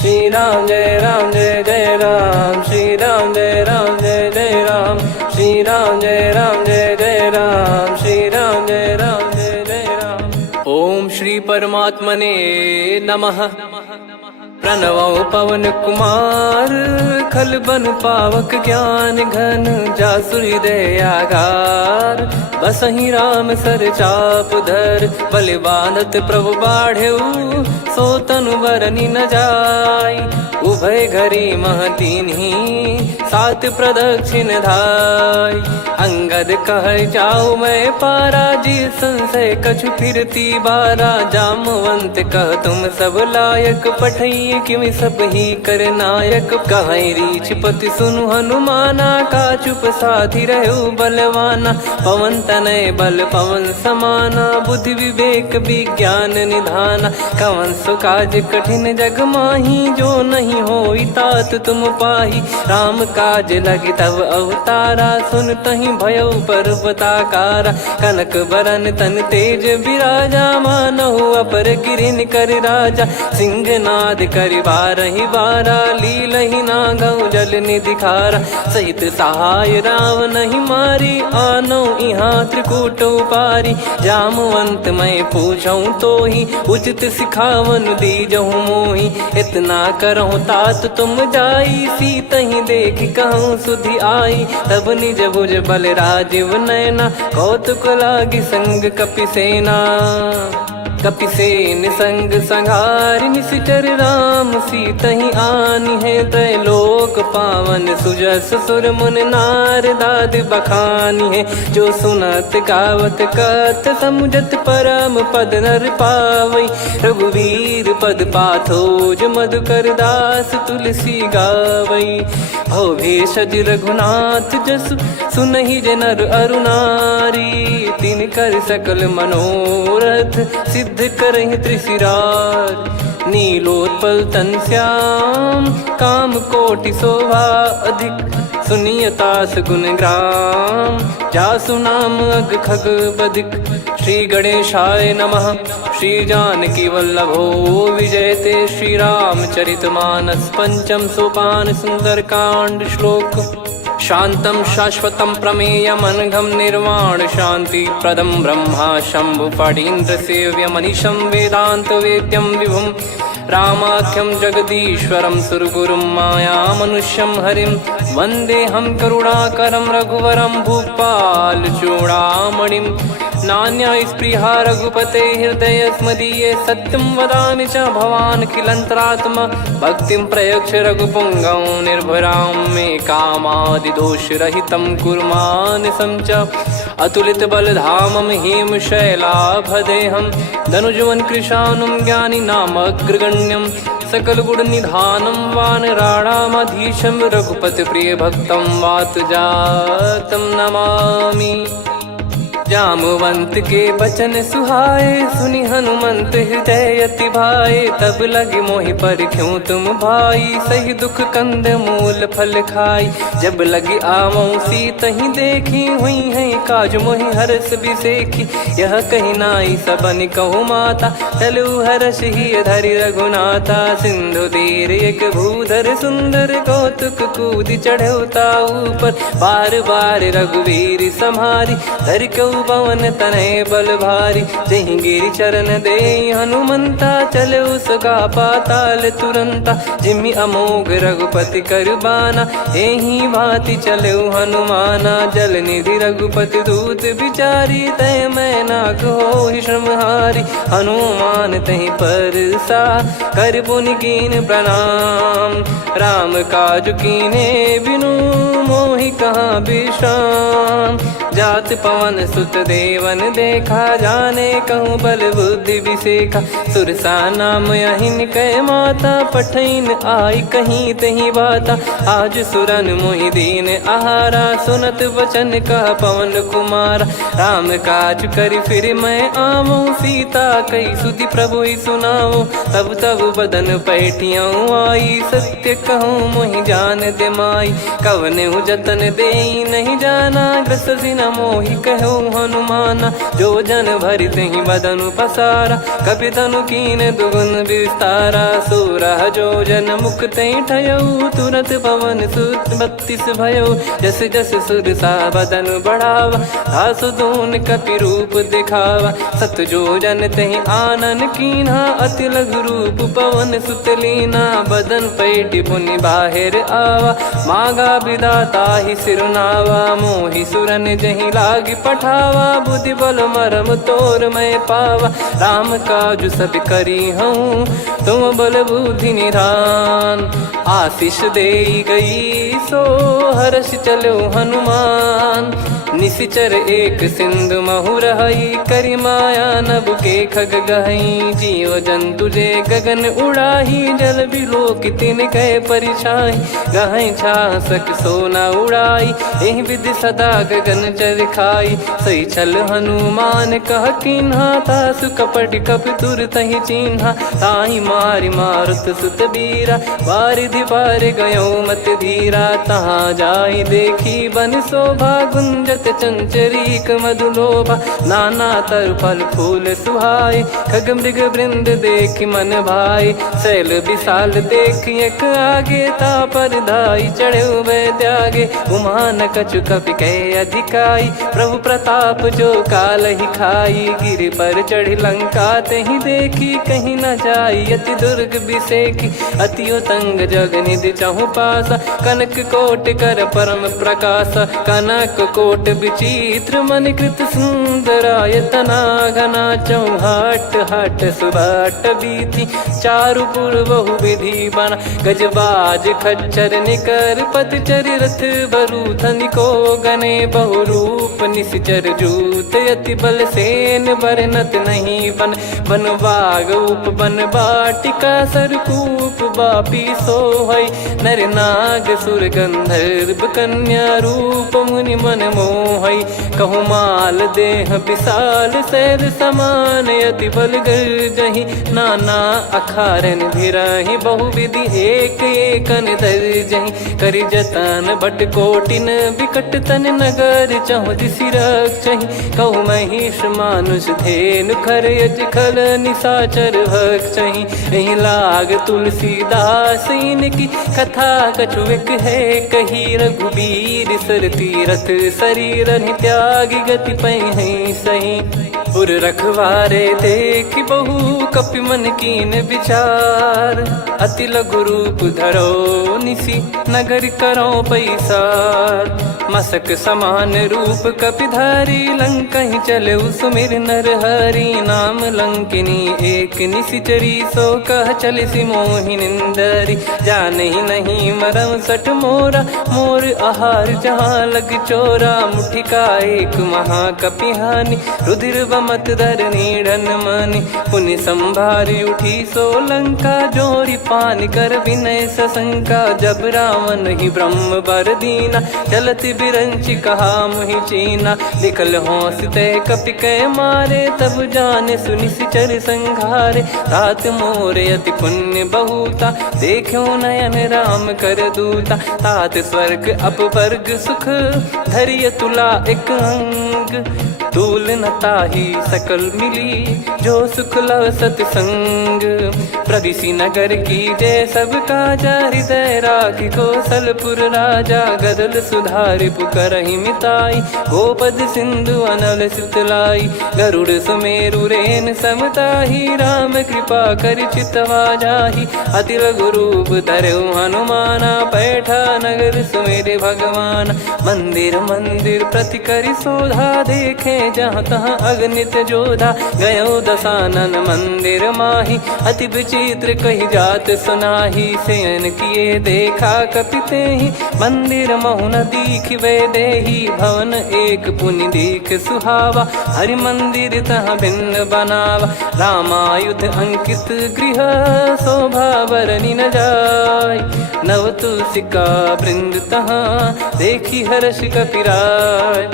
श्री राम जय जय राम, श्री राम जय जय राम, श्री राम जय जय राम, श्री राम जय जय राम। ओम श्री परमात्मने नमः। प्रणवो पवन कुमार, खल बन पावक ज्ञान घन, जासु हृदय आगार। बसहि राम सर चाप धर, बलि बांधत प्रभु बाढ़ेऊ, सो तनु बरनि न जाय। उभय घरी महतीन्ही, सात प्रदक्षिण धाय। अंगद कह जाऊ मैं पारा, जी संशय कछु फिरती बारा। जामवंत कह तुम सब लायक, पठई किमि सब ही कर नायक। कहीं रीछ पति सुनु हनुमाना, का चुप साधि रहु बलवाना। पवन तनय बल पवन समाना, बुद्धि विवेक विज्ञान निधाना। कवन सो काज कठिन जग माही, जो नहीं होई तात तुम पाही। राम काज लगी तब अवतारा, सुन तहि भयउ पर्वताकारा। कनक बरन तन तेज बिराजा, मानहु अपर गिरिन कर राजा। सिंहनाद करि बारहि बारा, लीलहि नागौ जल निधि खारा। सहित सहाय राम नहीं मारी, आनो इहाँ त्रिकूट उपारी। जामवंत मैं पूछऊँ तोहि, उचित सिखावन दीजहु मोहि। इतना करहु तात तुम जाई, सीतहि देख कहूँ सुधि आई। तब निज भुज बल राजीव नयना, कौतुक लागी संग कपिसेना। कपिसेन संग संघारि, निशिचर राम सीतहि आनी है। त्रैलोक पावन सुजस सुर मुन नार, दाद बखानी है। जो सुनत गावत कथ, समुझत परम पद नर पावई। रघुवीर पद पाथोज, मधुकर दास तुलसी गावई। भव भेषज रघुनाथ जसु, सुनहि जे नर अरु नारी। तिन कर सकल मनोरथ, सिद्ध करहि त्रिशिरार। नीलोत्पल तन श्याम, काम कोटि शोभा अधिक। सुनियतास गुण ग्राम, जासु नाम अग खग बदिक। श्री गणेशाय नमः। श्री जानकी वल्लभो विजयते, श्री रामचरित मानस। पंचम सोपान सुंदर कांड श्लोक। शांतं शाश्वतं प्रमेयमनघं, निर्वाण शांति प्रदं ब्रह्मा शंभु फणीन्द्र सेव्यमनिशं। वेदांत वेद्यं विभुं रामाख्यं जगदीश्वरं, सुरगुरुं माया मनुष्यं हरिं। वन्देऽहं करुणाकरं रघुवरं, भूपाल चूडामणिं। नान्या स्पृहा रघुपते हृदय स्मदीये, सत्यं वदामि च भवान् खिलन्तरात्मा। भक्तिं प्रयच्छ रघुपुङ्गं, निर्भरां मे कामादिदोषरहितं कुर्मानिसं च। अतुलित बलधामं हेमशैलाभदेहं, धनुजवन कृशानुं ज्ञानी नामग्रगण्यं। सकल गुण निधानं वानराणामधीशं, रघुपति प्रिय भक्तं वातजातं नमामि। जामवंत के बचन सुहाए, सुनि हनुमंत हृदय अति भाए। तब लगे मोहि पर क्यों तुम भाई, सही दुख कंद मूल फल खाई। जब लगे आवऊं सीतहि देखी, हुई है काज मोहि हरस बिसेखी। यह कही नाई सबन कहु माता, चलु हरष ही धरि रघुनाथा। सिंधु तीर एक भूधर सुंदर, कौतुक कूद चढ़ौता ऊपर। बार बार रघुवीर सम्हारी, धर कऊ पवन तनय बल भारी। जहि गिरि चरण दे हनुमंता, चले उसका पाताल तुरंता। जिमि अमोघ रघुपति कर बाना, एहि भांति चले हनुमाना। जल निधि रघुपति दूत बिचारी, तय मैं नाग होहि श्रमहारी। हनुमान तहि परसा, कर पुनि कीन प्रणाम। राम काज कीने बिनु, मोहि कहाँ विश्राम। जात पवन सुत देवन देखा, जाने कहूँ बल बुद्धि विसेखा। सुरसा नाम अहिन कै माता, पठैन आई कहीं तही बाता। आज सुरन मोहि दीन आहारा, सुनत वचन कह पवन कुमारा। राम काज करि फिर मैं आवऊं, सीता कई सुधि प्रभु ही सुनाओ। तब तब बदन पैठियाँ आई, सत्य कहूँ मोहि जान दे माई। कवने जतन दे नहीं जाना, ग्रसि न मोहि कहो हनुमाना। जो जन भरि तेहि बदनु पसारा, कपि तनु कीन दुगुन विस्तारा। सोरह जो जन मुख तेहि ठयऊ, तुरत पवन सुत 32 भयऊ। जस जस सुरसा बदन बढ़ावा, आसु दून कपि रूप दिखावा। सत जो जन तेहि आनन कीन्हा, अति लघु रूप पवन सुत लीना। बदन पैटि पुनि बाहिर आवा, मागा विधाता ही सिरुनावा। मोहि सुरन जहि लागी पठावा, बुद्धि बल मरम तोर मैं पावा। राम काजु सब करी हूँ, तुम बल बुद्धि निधान। आशीष देई गई सो हर्ष चलो हनुमान। निशिचर एक सिंधु महु रहई, करी माया नभ के खग गहई। जीव जंतु जे गगन उड़ाही, जल बिलोक तिन कह परिछाई। गहई छासक सोना उड़ाई, एहि विधि सदा गगन चर खाई। सही छल हनुमान कह कीन्हा, तासु कपट कप तुर तहि चिन्हा। ताहि मारि मारुत सुत बीरा, वारिधि पार गयो मत धीरा। तहाँ जाई देखी बन शोभा, गुंजत चंचरीक मधुलोभा। नाना तर फल फूल सुहाए, खग मृग वृंद देख मन भाई। शैल विशाल देख एक आगे, तापर धाई चढ़े वै त्यागे। उमान कछु कपि कह अधिकाई, प्रभु प्रताप जो काल ही खाई। गिर पर चढ़ी लंका तेहि देखी, कहीं न जाई अति दुर्ग बिसेकी। अति उतंग जग निधि चहु पासा, कनक कोट कर परम प्रकाश। कनक कोट विचित्र मन कृत सुंदरायतना। घना चौहाट हाट सुबाट बीती, चारु पुर बहु विधि बना। गजबाज खच्चर निकर पतचर, रथ बरु धनिको गने। बहु रूप निशिचर जूत, अति बल सेन बरनत नहीं बन। बन बाग उप बन बाटिका, सरकूप बापी सोहई। नर नाग सुर गंधर्व कन्या, रूप मुनि मन मोहई। कहु माल देह विशाल, शैल समान अति बल गर्जहि। नाना अखारन भिरहि, बहु विधि एक एकन दर्जहि। करि जतन बट कोटिन, बिकट तन नगर चहु दिसि रक्षहि। कहु महिष मानुष धेनु, खर यज खल निशाचर भक्षहि। एहि लाग तुलसीदास इनकी, कथा कछु एक है कही। रघुबीर सर तीरथ शरीर, त्यागी गति पै सही। पुर रखवारे देख बहु, कपि मन कीन विचार। अति लघु रूप धरो निसी, नगर करो पैसार। मसक समान रूप कपि धारी, लंकहि चले सुमिर नर हरि। नाम लंकिनी एक निशिचरी, सो कह चलिसि मोहि निंदरी। जानहि नहीं मरम सठ मोरा, मोर आहार जहाँ लग चोरा। मुठिका एक महाकपिहानि, रुधिर बमत धरनी ढन मानि। पुनि संभारी उठी सो लंका, जोरी पान कर विनय सशंका। जब रावण ही ब्रह्म बर दीना, चलत बिरंचि कहा मुहि चीना। लिखल होंस ते कपि कै मारे, तब जाने सुनि सिचर संघारे। तात मोरे अति पुण्य बहुता, देखो नयन राम कर दूता। तात स्वर्ग अपवर्ग सुख, धरिय तुला एक अंग। तूल न ताहि सकल मिली, जो सुख लव सतसंग। प्रविशि नगर की जय सब काजा, हृदय राखि कौशलपुर राजा। गदल सुधारि पुकरहि मिताई, गोपद सिंधु अनल सितलाई। गरुड़ सुमेरु रेन समताहि, राम कृपा करि चितवा जाहि। अति लघु रूप धरऊ हनुमाना, पैठा नगर सुमेरे भगवान। मंदिर मंदिर प्रति करि शोधा, देखे जहाँ तहाँ अगणित जोधा। गयो दशानन मंदिर माही, अति विचित्र कही जात सुनाही। शयन किए देखा कपि तेहि, मंदिर महु न दीख वे देही। भवन एक पुनि दीख सुहावा, हरि मंदिर तहाँ भिन्न बनावा। रामायुध अंकित गृह, शोभा बरनि न जाय। नव तुलसी का वृंद तहाँ, देखी हर्ष कपिराय।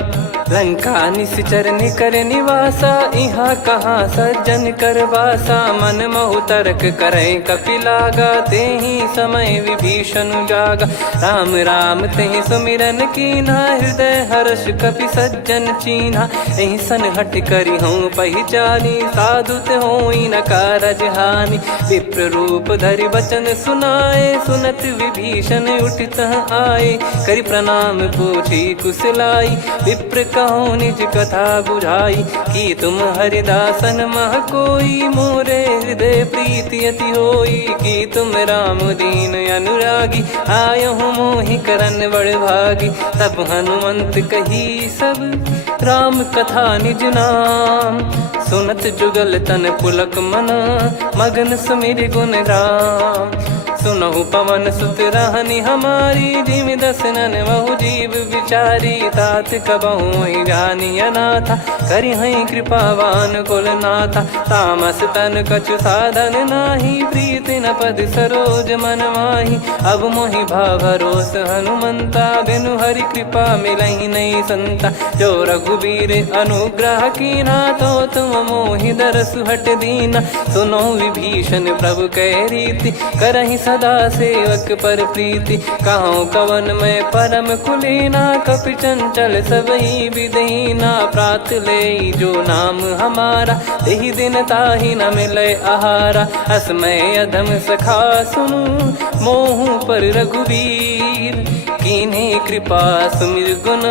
लंका निश्चर निकर निवासा, इहाँ कहाँ सज्जन कर वासा। मन महु तर्क करे कपिलागा, तेहि समय विभीषण जागा। राम राम तेहि सुमिरन कीन्हा, हृदय हर्ष कपि सज्जन चीन्हा। एहि सन हट करि हूँ पहिचानी, साधु ते होई न कारज हानि। विप्र रूप धरि वचन सुनाए, सुनत विभीषण उठित आए। करि प्रणाम पूछी कुशलाई, विप्र कहो निज कथा बुझाई। कि तुम हरिदासन मह कोई, मोरे हृदय प्रीति अति होई। कि तुम राम दीन अनुरागी, आयहु मोहि करन बड़ भागी। तब हनुमंत कही सब राम कथा निज नाम, सुनत जुगल तन पुलक मना, मगन सुमिर गुण राम। सुनहु पवन सुत रहनी हमारी, जिमि दसनन महु जीव विचारी। तात कबहु ही जानी अनाथा, करि हई कृपावान कुल नाथा। तामस तन कछु साधन नाही, प्रीति न पद सरोज मन माही। अब मोहि भाव भरोस हनुमंता, बिनु हरि कृपा मिलहि नहीं संता। जो रघुबीर अनुग्रह कीन्हा, तो तुम मोहि दरसु हट दीना। सुनो विभीषण प्रभु कह रीति, करहि सदा सेवक पर प्रीति। कहूँ कवन में परम कुलीना, कपि चंचल सबही विदहीना। प्रात ले जो नाम हमारा, तेहि दिन ताहि न मिले आहारा। असमय अधम सखा सुनु, मोहु पर रघुवीर। कीन्ही कृपा सुमिर गुण,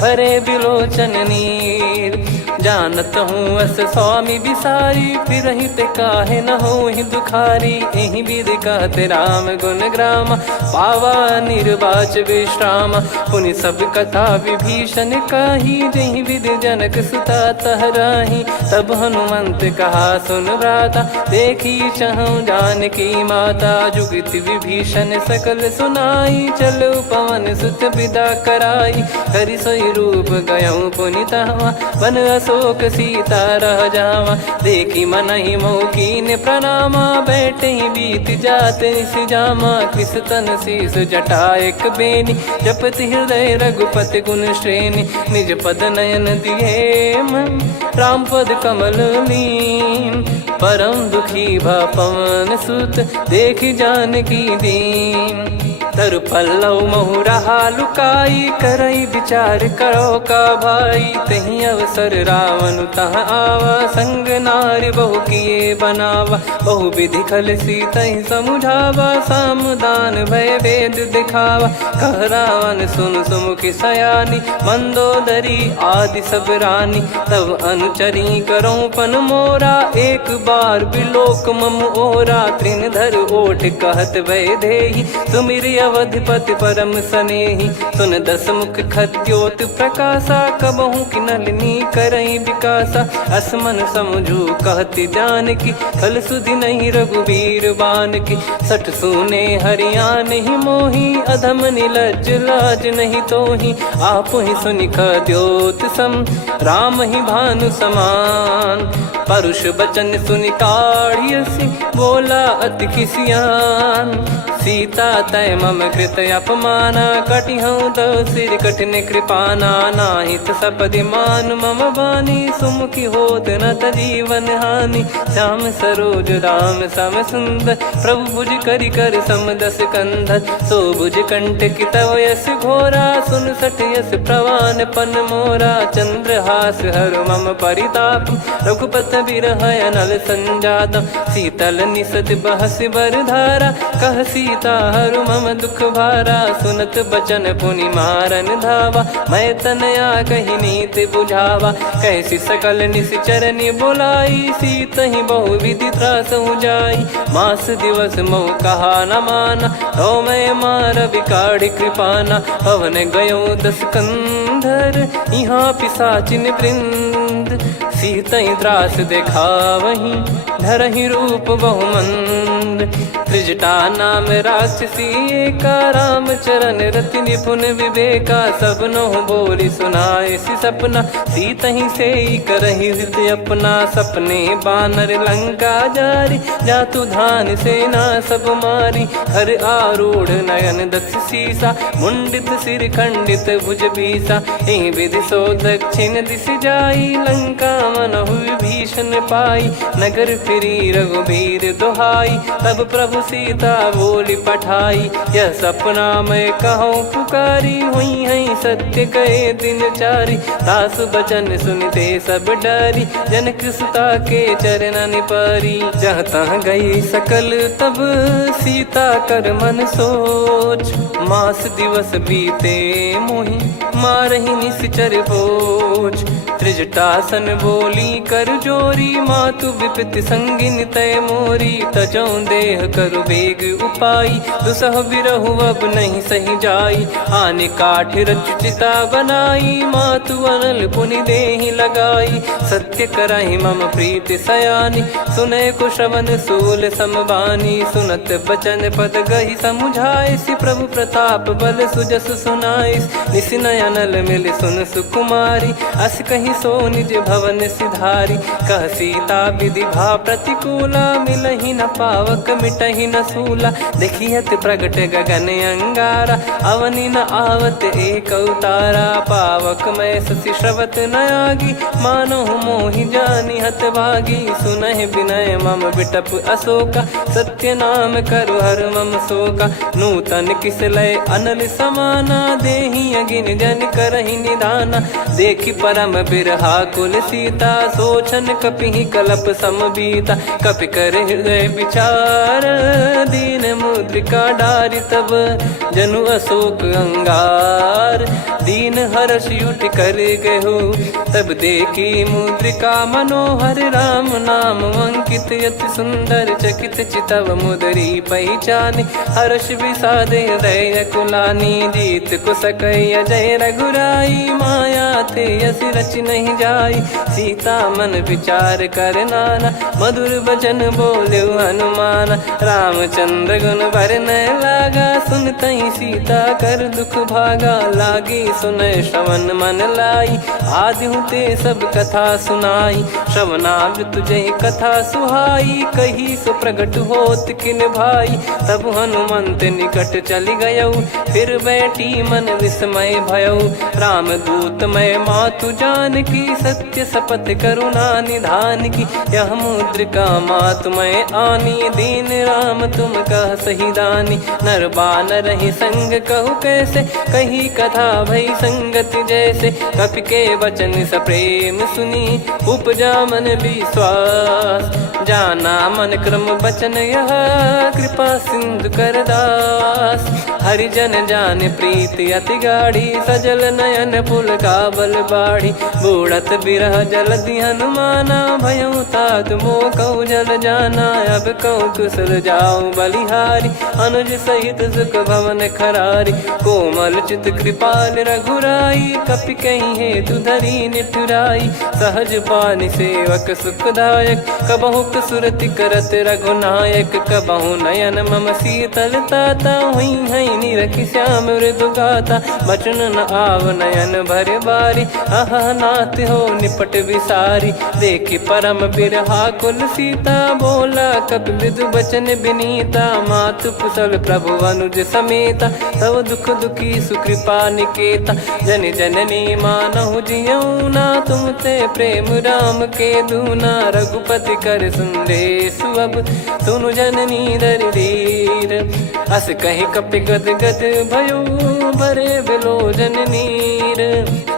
भरे बिलोचन नीर। जानत हूँ अस स्वामी बिसारी, फिरहि ते काहे न होहि दुखारी। एहि विधि कहते राम गुण ग्राम, पावा निर्वाच विश्राम। पुनि सब कथा विभीषण काही, जहि विधि जनक सुता तहराही। तब हनुमंत कहा सुन भ्राता, देखी चहु जानकी माता। जुगति विभीषण सकल सुनाई, चलो पवन सुत विदा कराई। करि सोई रूप गयऊँ पुनि तहवा, वन अशोक सीता रह जावा। देखी मनहि मोह कीन्ह प्रणामा, बैठे ही बीत जात निस जामा। कृस तन शीस जटा एक बेनी, जपति हृदय रघुपति गुण श्रेणी। निज पद नयन दिए मन, राम पद कमल लीन। परम दुखी भा पवन सुत, देखि जानकी दीन। तरु पल्लव महु रहा लुकाई, करई विचार करो का भाई। तहि अवसर रावण तह आवा, संग नारी बहु किए बनावा। बहु विधि खल सीतहि समुझावा, सामदान भय वेद दिखावा। कह रावण सुन सुमुखि सयानी, मंदोदरी आदि सब रानी। तब अनुचरी करो पन मोरा, एक बार बिलोक मम ओरा। तृण धर ओठ कहत भय देहि, सुमिर अवधिपति परम सनेहि। सुन दस मुख खद्योत प्रकाशा, कबहु कि नलिनी करई विकासा। असमन समझू कहति जानकी, खल सुधि नहीं रघुवीर बानकी। सठ सुने हरियाण ही मोही, अधम निलज्ज लाज नहीं तोही। आप ही सुनि खद्योत सम, राम ही भानु समान। परुष बचन सुनि काढ़ियसि, बोला अति किसियान। सीता तय मम कृत अपमाना, कटिहऊँ तव सिर कठिन कृपाना। नाहित सपदि मान मम बानी, सुमुखी होत न जीवन हानि। श्याम सरोज राम सम सुंदर, प्रभु भुज करि कर सम दस कंधर। सो भुज कंठ की तव यस घोरा, सुन सठ यस प्रवान पन मोरा। चंद्रहास हर मम परिताप, रघुपत बिरह अनल संजातम। शीतल निसत बहस बर धारा, कह सीता हरु मम दुख भारा। सुनत बचन पुनि मारन धावा, मैं तनया कहि नीति बुझावा। कैसी सकल निश्चरनि बुलाई, सीतहि बहु विधि त्रासहु जाई। मास दिवस मोह कहा न माना, तो मैं मार बिकाढ़ि कृपाना। पवन गयो दस कंधर, यहाँ पिशाचिन वृंद। मंद, सीतई त्रास देखावहीं धरहि रूप बहुमंद। त्रिजटा नाम राक्षसी एका, राम चरण रति निपुण विवेका। सबनो बोली सुनाए सि सपना, सीतहि से करहि हृद अपना। सपने बानर लंका जारी, जातु धान सेना सब मारी। हर आरूढ़ नयन दक्ष सीसा, मुंडित सिर खंडित भुज बीसा। एहि विधि सो दक्षिण दिश जाई, लंका मनहु विभीषण पाई। नगर फिरी रघुबीर दुहाई, तब प्रभु सीता बोली पठाई। यह सपना मैं कहूँ पुकारी, हुई है सत्य कहे दिन चारी। दास बचन सुनते सब डरी, जनक सुता के चरण परी। जहाँ तहाँ गई सकल तब सीता कर मन सोच। मास दिवस बीते मोहि मारहि निश्चर बोझ। त्रिजटासन बोली कर जोरी, मातु विपत्ति संगिन तय मोरी। तजौ देह करु बेग उपाई, दुसह बिरहु अब नहीं सही जाई। आने काठ रचिता बनाई, मातु अनल पुनि देहि लगाई। सत्य करहि मम प्रीति सयानी, सुनय को श्रवण सूल समबानी। सुनत बचन पद गहि समुझाए, सि प्रभु प्रताप बल सुजस सुनाइस। निस नयनल मिल सुन सुकुमारी, अस कहि सो निज भवन सिधारी। कह सीता विधि भा प्रतिकूला, मिलहि न पावक मिटहि न सूला। देखियत प्रगट गगन अंगारा, अवनि न आवत एक अवतारा। पावक मैं शशि श्रवत न आगी, मानो मोहि जानि हत भागी। सुनहि विनय मम बिटप अशोका, सत्य नाम करु हर मम शोका। नूतन किस लय अनल समाना, देहि अगिन जन करहि निदाना। देखि परम बिरहा कुल सीता, सोचन कपिहि कलप समबीता। कपि कर हृदय विचार, दीन मुद्रिका डारि तब जनु अशोक अंगार। दीन हर्ष उठ कर गहु, तब देखी मुद्रिका मनोहर। राम नाम अंकित अति सुंदर, चकित चितव मुदरी पहचान। हर्ष विषाद हृदय कुलानी, जीत को सकय जय रघुराई। माया थे यस रच नहीं जाई, सीता मन विचार कर नाना। मधुर बचन बोले हनुमान, रामचंद्र गुण बरनै लागा। सुनतहि सीता कर दुख भागा, लागी सुनय श्रवण मन लाई। आदि ते सब कथा सुनाई, श्रवणामृत जय कथा सुहाई। कही सो प्रगट होत किन भाई, तब हनुमंत निकट चली गयौ। फिर बैठी मन विस्मय भयौ, राम दूत मैं मातु जानकी। सत्य शपथ करुणा निधान की, यह मुद्रिका मातु मैं आनी। दीन राम तुम कह सही दानी, नर बानर ही संग कहु कैसे। कही कथा भई संगति जैसे, कपि के वचन सप्रेम सुनी। उपजा मन विश्वास, जाना मन क्रम बचन यह। कृपा सिंधु कर दास, हरिजन जान प्रीति अति गाढ़ी। सजल नयन पुल का बल बाढ़ी, बूढ़त बिरह जल दी हनुमाना। भयउ तात मोह कहु जल जाना, अब कहु कुशल जाऊं बलिहारी। अनुज सहित सुख भवन खरारी, कोमल चित कृपाल रघुराई। कपि कहीं हेतु धरी निठुराई, सहज पानि सेवक सुखदायक। कबहु सुरति करत रघुनायक, कबहु नयन मम शीतल ताता। हुई है निरखि श्याम मृदु गाता, बचन न आव नयन भर बारी। आहा नाथ हो निपट विसारी, देखि परम बिरहा कुल सीता। बोला कपि मृदु बचन बिनीता, मातु कुशल प्रभु अनुज समेता। तव दुख दुखी सुकृपा निकेता, जन जननी मानहु जियऊ ना। तुम ते प्रेम राम के दूना, रघुपति कर संदेश अब सुनु जननी दर धीर। अस कहि कपि गद गद भयो, भरे बिलोचन नीर।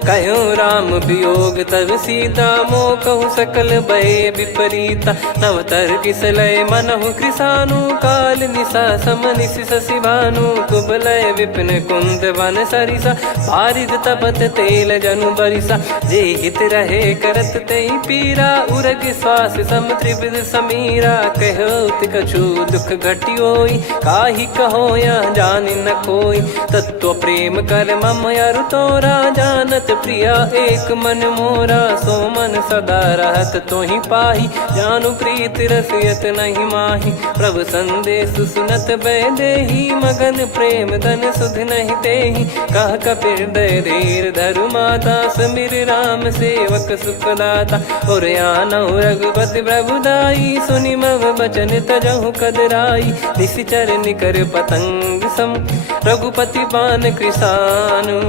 कहो राम वियोग तब सीता, मोह कहु सकल भय विपरीता। नवतर किसलय मनहु कृसानु, काल निशा समनिशि शशि भानु। कुबलय विपिन कुंद वन सरिसा, पारिद तपत तेल जनु बरिसा। जे हित रहे करत तेहि पीरा, उरग श्वास सम त्रिविध समीरा। कहो कछु दुख घटियोई, काहि कहो या जान न कोई। तत्व प्रेम कर मम अरु तोरा, जानत प्रिया एक मन मोरा। सो मन सदा रहत तो ही पाही, जानु प्रीत रसियत नहीं माही। प्रभु संदेश सुनत बैदेही, मगन प्रेम धन सुध नहीं तेही। कह कपिर दय धीर धरु माता, समिर राम सेवक सुखदाता। और आनौ रघुपति प्रभुदाई, सुनि मव बचन तजहु कदराई। निशिचर निकर पतंग सम, रघुपति पान कृसानु।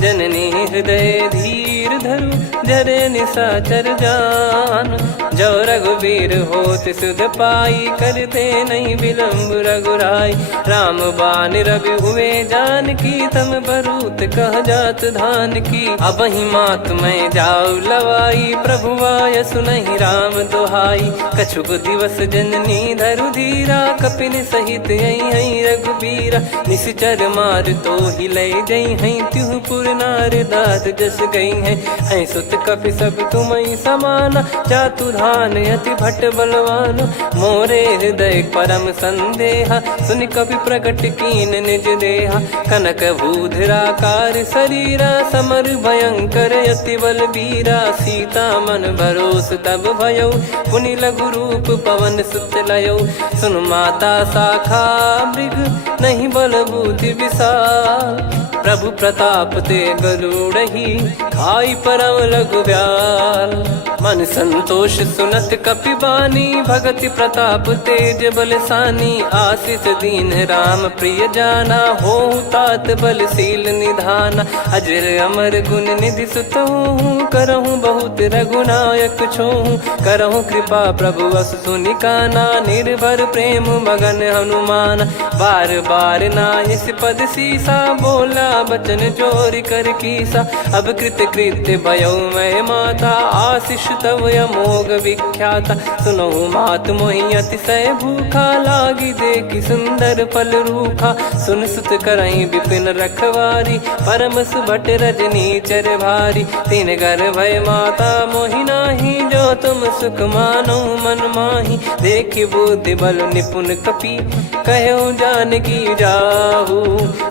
जननी हृदय धीर धरु, जरे निशाचर जान। जो रघुवीर होत सुध पाई, करते नहीं विलम्ब रघुराई। राम बान रवि हुए जानकी, तम बरूत कह जात धान की। अब ही मात मैं जाऊ लवाई, प्रभु आय सुनहि राम दोहाई। कछुक दिवस जननी धरु धीरा, कपिन सहित यही रघुबीरा। निशिचर मार तो ही ले जई हैं, त्युह पुर नार दाद जस गई हैं। सुत कपि सब तुमहि समाना, जातु धान अति भट बलवान। मोरे हृदय परम संदेहा, सुनि कपि प्रकट कीन निज देहा। कनक भूधराकार शरीरा, समर भयंकर अति बलबीरा। सीता मन भरोस तब भयउ, पुनि लघु रूप पवन सुत लयउ। सुन माता शाखा मृग, नहीं बल बुद्धि विशाल। प्रभु प्रताप ते गरुड़ही, खाई परम लघु ब्याल। मन संतोष सुनत कपि बानी, भगति प्रताप तेज बलसानी। आशीष दीन राम प्रिय जाना, होहु तात बलशील निधाना। अजर अमर गुण निधि सुतहु, करहु बहुत रघुनायक छोहु। करहु कृपा प्रभु अस सुनि काना, निर्भर प्रेम मगन हनुमान। बार बार नायस पद सीसा, बोला बचन चोरी कर कीसा। अब कृत कृत्य भयउ मैं माता, आशीष तव अमोघ विख्याता। सुनहु मात मोहि अतिशय भूखा, लागी देखि सुंदर फल रूखा। सुन सुत करहि विपिन रखवारी, परम सुभट रजनी चर भारी। तीन घर भय माता मोहि नाही, जो तुम सुख मानो मन माही। देखि बुद्धि बल निपुण कपि, कहु जानकी जाहु।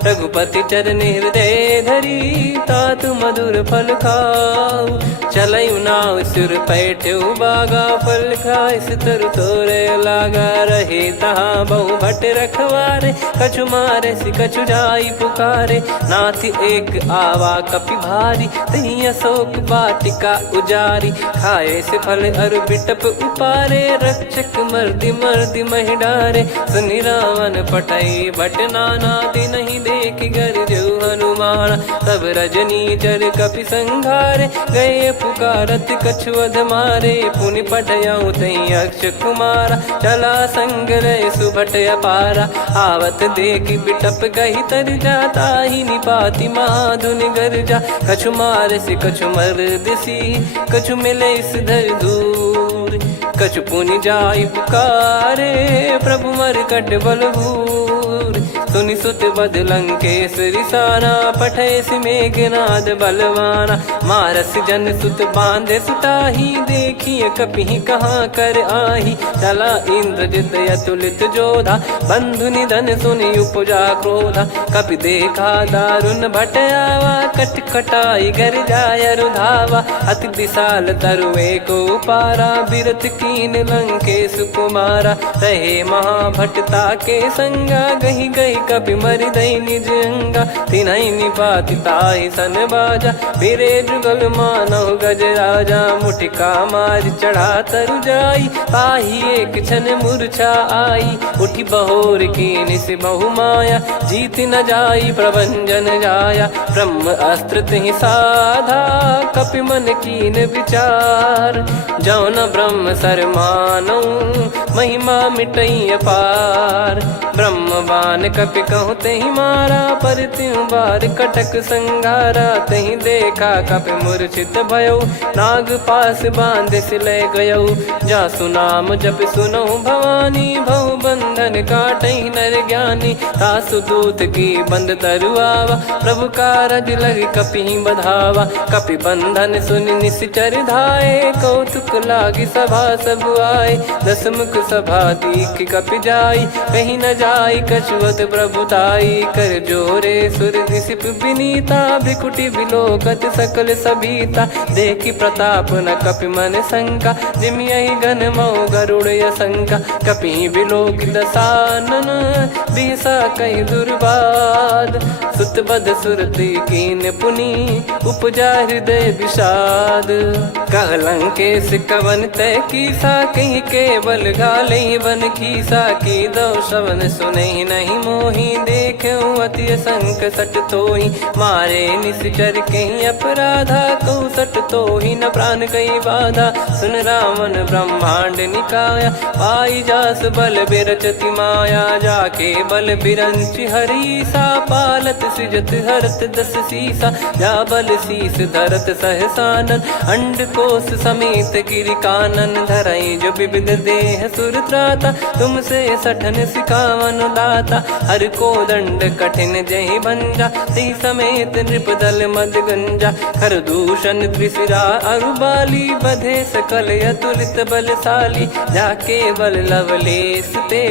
रघुपति चरण हृदय धरी, तात मधुर फल खाऊ। चलयु नाव सुर पैठ्यु बागा, फल खाइस तरु तोरे लागा। रहे तहाँ बहु भट रखवारे, कछु मारे सि कछु जाई पुकारे। नाथ एक आवा कपि भारी, तही अशोक वाटिका उजारी। खाए से फल अरु बिटप उपारे, रक्षक मर्दि मर्दि महि डारे। सुनि रावण पटई भट नाना, तिनहि देखि गरजउ हनुमान। तब रजनी चर कपि संघारे, गए पुकारत कछु अध मारे। पुनि पठयउ तई अक्ष कुमारा, चला संग रहे सुभट अपारा। आवत देखि बिटप गही तर जाता, ही निपाति महाधुनि गर्जा। कछु मार से कछु मर्दिसी, कछु मिले इस धर दूर। कछु पुनि जाई पुकारे, प्रभु मरकट बलभूर। सुनि सुत बद लंकेश्वरी साना, पठय मेघनाद बलवाना। मारस जन सुत बांधे सुताही, देखिए कपि कहाँ कर आही। चला इंद्रजित अतुलित जोधा, बंधु निधन सुनि उपजा क्रोधा। कपि देखा दारुण भट आवा, कट कटाई गर जाय रुधावा। अति विशाल तरुए को पारा, बिरत कीन लंकेश कुमारा। रहे महाभटता के संगा, गही गही कपि मरि दई निज अंगा। तिन्हि निपाति ताहि सन बाजा, फिरे जुगल मानव गज राजा। मुटिका मार चढ़ा तरु जाई, ताहि एक क्षण मूर्छा आई। उठि बहोर कीन से बहु माया, जीत न जाई प्रभंजन जाया। ब्रह्म अस्त्र तिहि साधा, कपि मन कीन विचार। जौ न ब्रह्म सर मानौ, महिमा मिटई अपार। ब्रह्म बान कपि कहु तहि मारा, पर त्यों बार कटक संगारा। तहि देखा कपि मूर्छित भयउ, नाग पास बांध सिले गयउ। जासु नाम जप सुनहु भवानी, भव बंधन काटहि नर ज्ञानी। तासु दूत की बंद तरुआवा, प्रभु कारज लग कपि बधावा। कपि बंधन सुनि निश्चर धाये, कौतुक लागी सभा सब आए। दस मुख सभा दीख कपि जाई, कहीं न जाई कछुवत प्रभुताई। कर जोरे सुर दिसिप विनीता, भ्रिकुटि बिलोकत सकल सबीता। देखि प्रताप न कपि मन शंका, जिमियहि गन मऊ गरुड़ असंका। कपि बिलोक दसानन, बिहसा कहि दुर्वाद। सुत बध सुरति कीन पुनि, उपजा हृदय विषाद। कहलंकेश कवन तय कीसा, कहीं केवल गाले बन खीसा। की दो श्रवण सुने नहीं मोही, देखे अति संक सट तोही। मारे निश्चर कहीं अपराधा, कहूँ सट तोही न प्राण कहीं बाधा। सुन रावण ब्रह्मांड निकाया, पाई जास बल बिरचति माया। जाके बल बिरंच हरीसा, पालत सृजत हरत दस सीसा। जा बल शीस धरत सहसानन, अंड कोश समेत गिरि कानन। धरई जो विविध देह सुर त्राता, तुमसे सठन सिखावन दाता। हर को दंड कठिन जहि भंजा, ती समेत नृप दल मद गंजा। खर दूषण त्रिशिरा अरुबाली, बधे सकल अतुलित बलशाली। जाके बल लवलेश ते,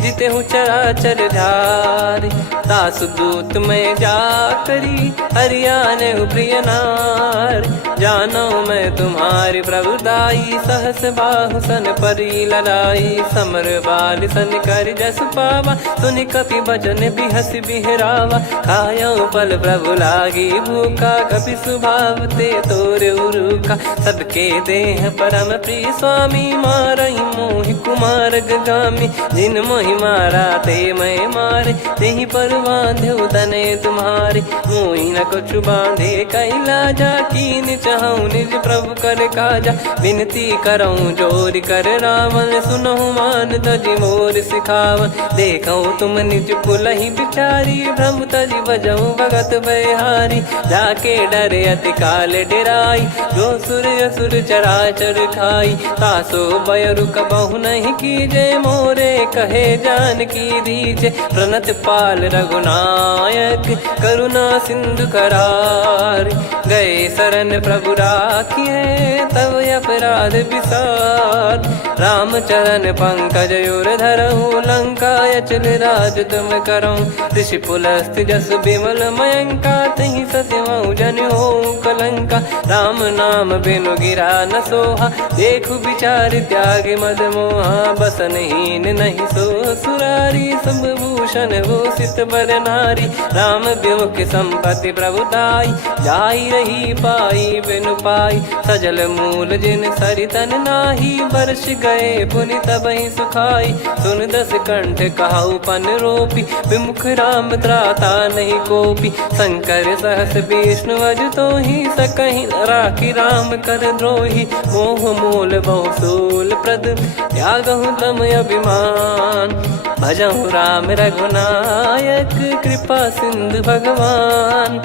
जिते हूँ चराचर धारी। दास दूत में जा करी, हरियाने प्रिय नार। जानो मैं तुम्हारी प्रभुताई, सहस बाहु सन परी लड़ाई। समर बाल सन कर जस पावा, सुनि कपि भजन बिहस बिहरावा। खायो पल प्रभु लागी भूखा, कपि स्वभाव ते तोर उरुखा। सबके देह परम प्रिय स्वामी, मारई मोहि कुमार गगामी। जिन मोहि मारा ते मैं मारे, तेहि पर बांधो तने तुम्हारे। मोहि न कुछ बांधे कैलाजा, कीन चाहूँ निज प्रभु कर काजा। विनती करऊँ जोर कर रावण, सुनहु मान तजि मोर सिखावन। देखऊँ तुम निज पुलहि बिचारी, भ्रम तजि बजऊँ भगत बहारी। जाके डरे अति काल डेराई, जो सुर असुर चराचर खाई। तासो बयरु कबहु नहीं कीजे, मोरे कहे जान की दीजे। प्रणत पाल रघुनायक, करुणा सिंधु करार। गए शरण प्रभु राखिए, तब अपराध विसार। राम चरण पंकज उर धरऊँ, लंका अचल राज तुम करऊँ। ऋषि पुलस्त जस विमल मयंका, तहि सत्यमऊ जन हो कलंका। राम नाम बिनु गिरा न सोहा, देखु विचार त्याग मद मोहा। बसनहीन नहीं सो सुरारी, सब भूषण भूषित बर नारी। राम विमुख संपत्ति प्रभुताई, जाई रही पाई बिनु पाई। सजल मूल जिन सरितन नाही, वर्ष गए पुनि तबहि सुखाई। सुन दस कंठ कहाऊ पन रोपी, विमुख राम त्राता नहीं कोपी। शंकर सहस विष्णु अज तोहि, सकहि न राखी राम कर द्रोही। मोह मूल बहु सूल प्रद, त्यागहु तम अभिमान। भजहु राम रघुनायक, कृपा सिंधु भगवान।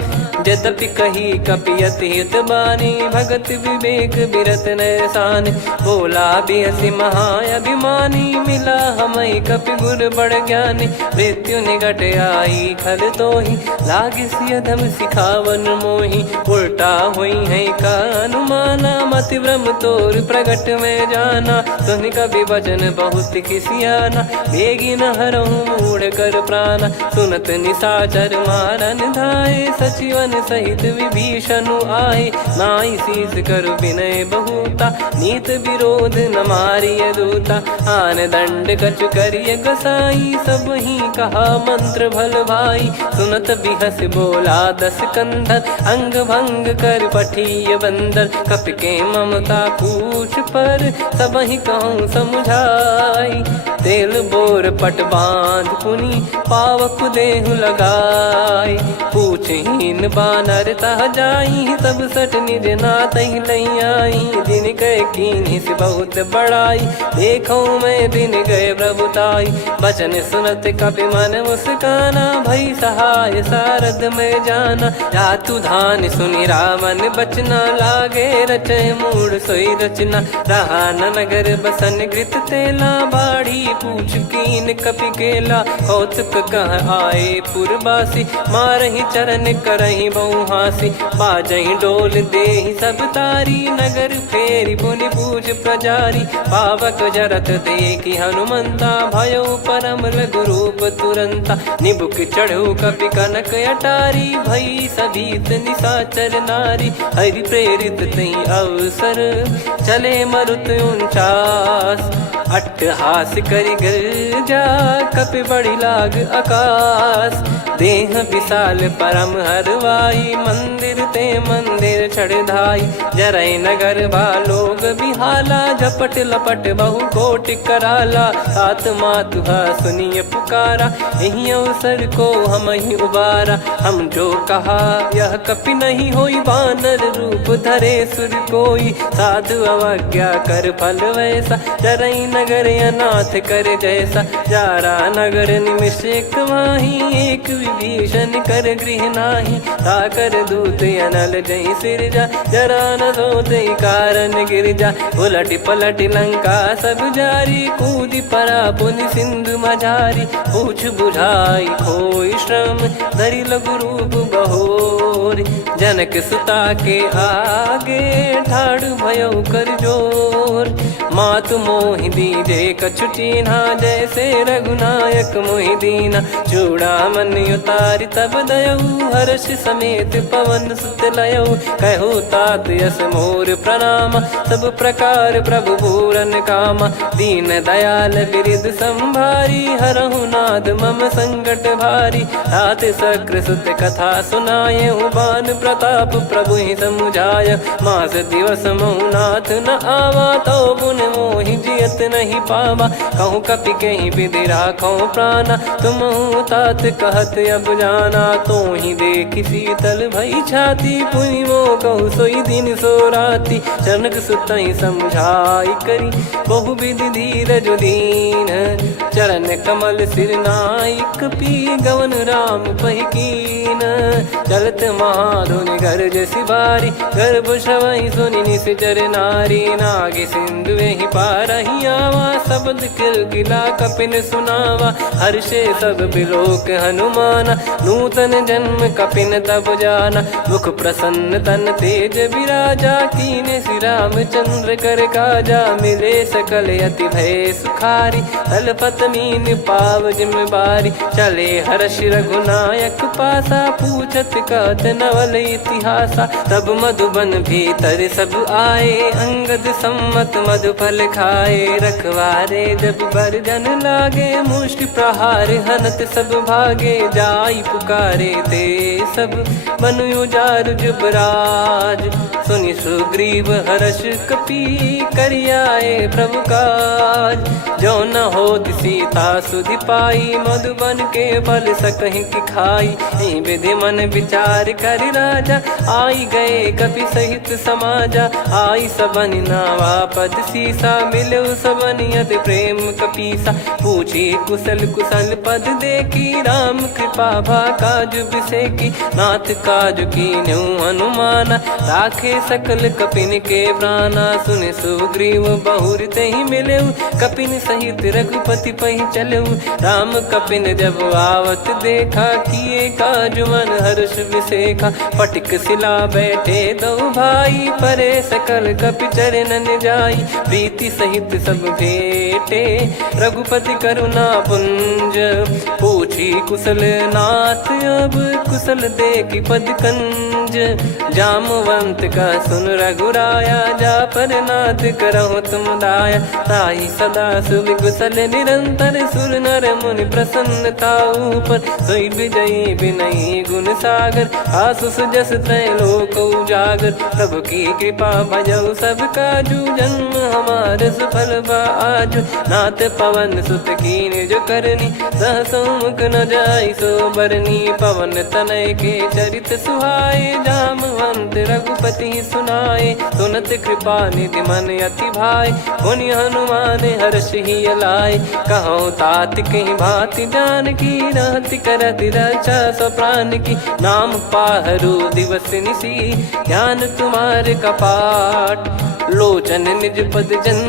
यद्यपि कही कपियति हित बानी, भगत विवेक बिरत नैसान। बोला बिहसि महाअभिमानी, मिला हमई कपि गुर बड़ ज्ञानी। मृत्यु निकट आई खल तोहि, लागिसि अधम सिखावन मोहि। उल्टा हुई है का अनुमाना, मति भ्रम तोर प्रगट में जाना। सुन कवि वचन बहुत खिसियाना, बेगी न हरहु मूढ़ कर प्राणा। सुनत निशाचर मारन धाये, सचिवन सहित विभीषणु आए। नाई शीस कर विनय बहुता, नीत विरोध न मारिय दूता। आन दंड कछु करिय गसाई, सब ही कहा मंत्र भल भाई। सुनत बिहस बोला दस कंधर, अंग भंग कर पठिय बंदर। कपि के ममता पूछ पर, सब ही कहूँ समुझाई। तेल बोर पट बांध पुनि, पावक देहु लगाई। पूछहीन बानर तह जाई, सब सट निज नातहि लई आई। दिन गए कीन्ही से बहुत बड़ाई, देखो मैं दिन गए प्रभुताई। बचन सुनत कपि मन मुस्काना, भई सहाय सारद में जाना। जातु धान सुनि रावण बचना, लागे रचय मूढ़ सोई रचना। रहा न नगर बसन घृत तेला, बाढ़ी पूछ कीन कपि केला कौतुक कह आए पुरबासी मारही चरण करही बहु हासी बाजही डोल देहि सब तारी नगर फेरी पुनि पूज प्रजारी पावक जरत देखी हनुमंता भयो परम लघु रूप तुरंता निबुक चढ़ू कपि कनक अटारी भई सभीत निशाचर नारी हरि प्रेरित तई अवसर चले मरुत 49 अट्टहास करि गिरजा कपि बड़ी लाग आकाश देह विशाल परम हरवाई मंदिर ते मंदिर चढ़ाई जरई नगर बालोग बिहाला झपट लपट बहु कोट कराला सात मातुहा सुनिय पुकारा यही अवसर को हम ही उबारा हम जो कहा यह कपि नहीं होई बानर रूप धरे सुर कोई साधु अवज्ञा कर फल वैसा जरई नगर अनाथ कर जैसा जारा नगर निमिष एक माही एक विभीषण कर गृह नाही ताकर दूत अनल जय सिरजा जरा न सोते कारण गिरजा उलट पलट लंका सब जारी कूदी परा पुनि सिंधु मझारी पूछ बुझाई खोई श्रम धरि लघु रूप बहोरी जनक सुता के आगे ठाड़ भयो कर जोर मातु मोहि दीजे कछु चीन्हा जैसे रघुनायक मोहि दीना चूड़ामन उतारि तब दयऊ हर्ष समेत पवन सुत लयऊ कहु तात यस मोर प्रणाम सब प्रकार प्रभु पूरन कामा दीन दयाल बिरिद संभारी हरहु नाद मम संकट भारी तात सक्र सुत कथा सुनाये बान प्रताप प्रभु ही समुझाय मास दिवस महु नाथ न आवा तो पुन मोहि जियत नहीं पावा कहूँ कपि कहीं विधि राखो प्राणा तुम तात कहत अब जाना तो ही देख शीतल भई छाती पुनि मो कहु सोई दिन सो राती जनक सुतई समझाई करी बहु विधि धीरज दीन चरण कमल सिर नाइक पी गवन राम पहिकीन चलत महाधुनि गर्ज सिबारी गर्भ श्रवहि सुनि निश्चर नारी नागे सिंधु ही पारही आवा शब्द किलकिला कपिन सुनावा हर्षे सब बिलोक हनुमाना नूतन जन्म कपिन तब जाना मुख प्रसन्न तन तेज विराजा कीने श्री रामचंद्र कर काजा मिले सकल अति भय सुखारी तलपत मीन पाव जिम्मेवारी चले हर्ष रघुनायक पासा पूछत कहत नवल इतिहासा तब मधुबन भीतर सब आए अंगद सम्मत मधुफल खाए रखवारे जब बरजन लागे मुष्टि प्रहार हनत सब भागे जाई पुकारे ते सब मनु उजार जुबराज सुनि सुग्रीव हर्ष कपि करियाए प्रभु काज जो न हो सीता सुधि पाई मधुबन के फल सकहि की खाई विधि मन विचार कर राजा आई गए कपि सहित समाजा आई सबन नावा पद सीसा मिलो सबनियत प्रेम कपीसा पूछी कुशल कुशल पद देखी राम कृपा भा काज बिसेकी नाथ काज की न्यू हनुमाना राखे सकल कपिन के प्राणा सुन सुग्रीव बहुर ते ही मिले कपिन सहित रघुपति पहि चले राम कपिन जब आवत देखा किए काज मन हर्ष विसेखा पटिक सिला बैठे दो भाई परे सकल कपि चरणन जाई प्रीति सहित सब भेटे रघुपति करुणा पुंज पूछी कुशल नाथ अब कुशल देखी पद कंज जामवंत का सुन रघुराया जा पर नाथ करहु तुम दाया ताई सदा सुभि कुशल निरंतर सुर नर मुनि प्रसन्नता ऊपर सोई विजयी विनयी गुण सागर आसु सुजस त्रैलोक उजागर प्रभु की कृपा भजऊ सब काजू जन्म हमार सफल बाजू नाथ पवन सुत कीन जो करनी सहसो मुख न जाई सो बरनी पवन तनय के चरित सुहाए जामवंत रघुपति सुनाए सुनत कृपा निधि मन अति भाई पुनि हनुमान हर्ष ही लाए कहो तात कहीं भांति जान की रहति करति रक्षा सो प्राण की नाम पाहरू दिवस निसी ध्यान तुम्हारे कपाट लोचन निज पद जन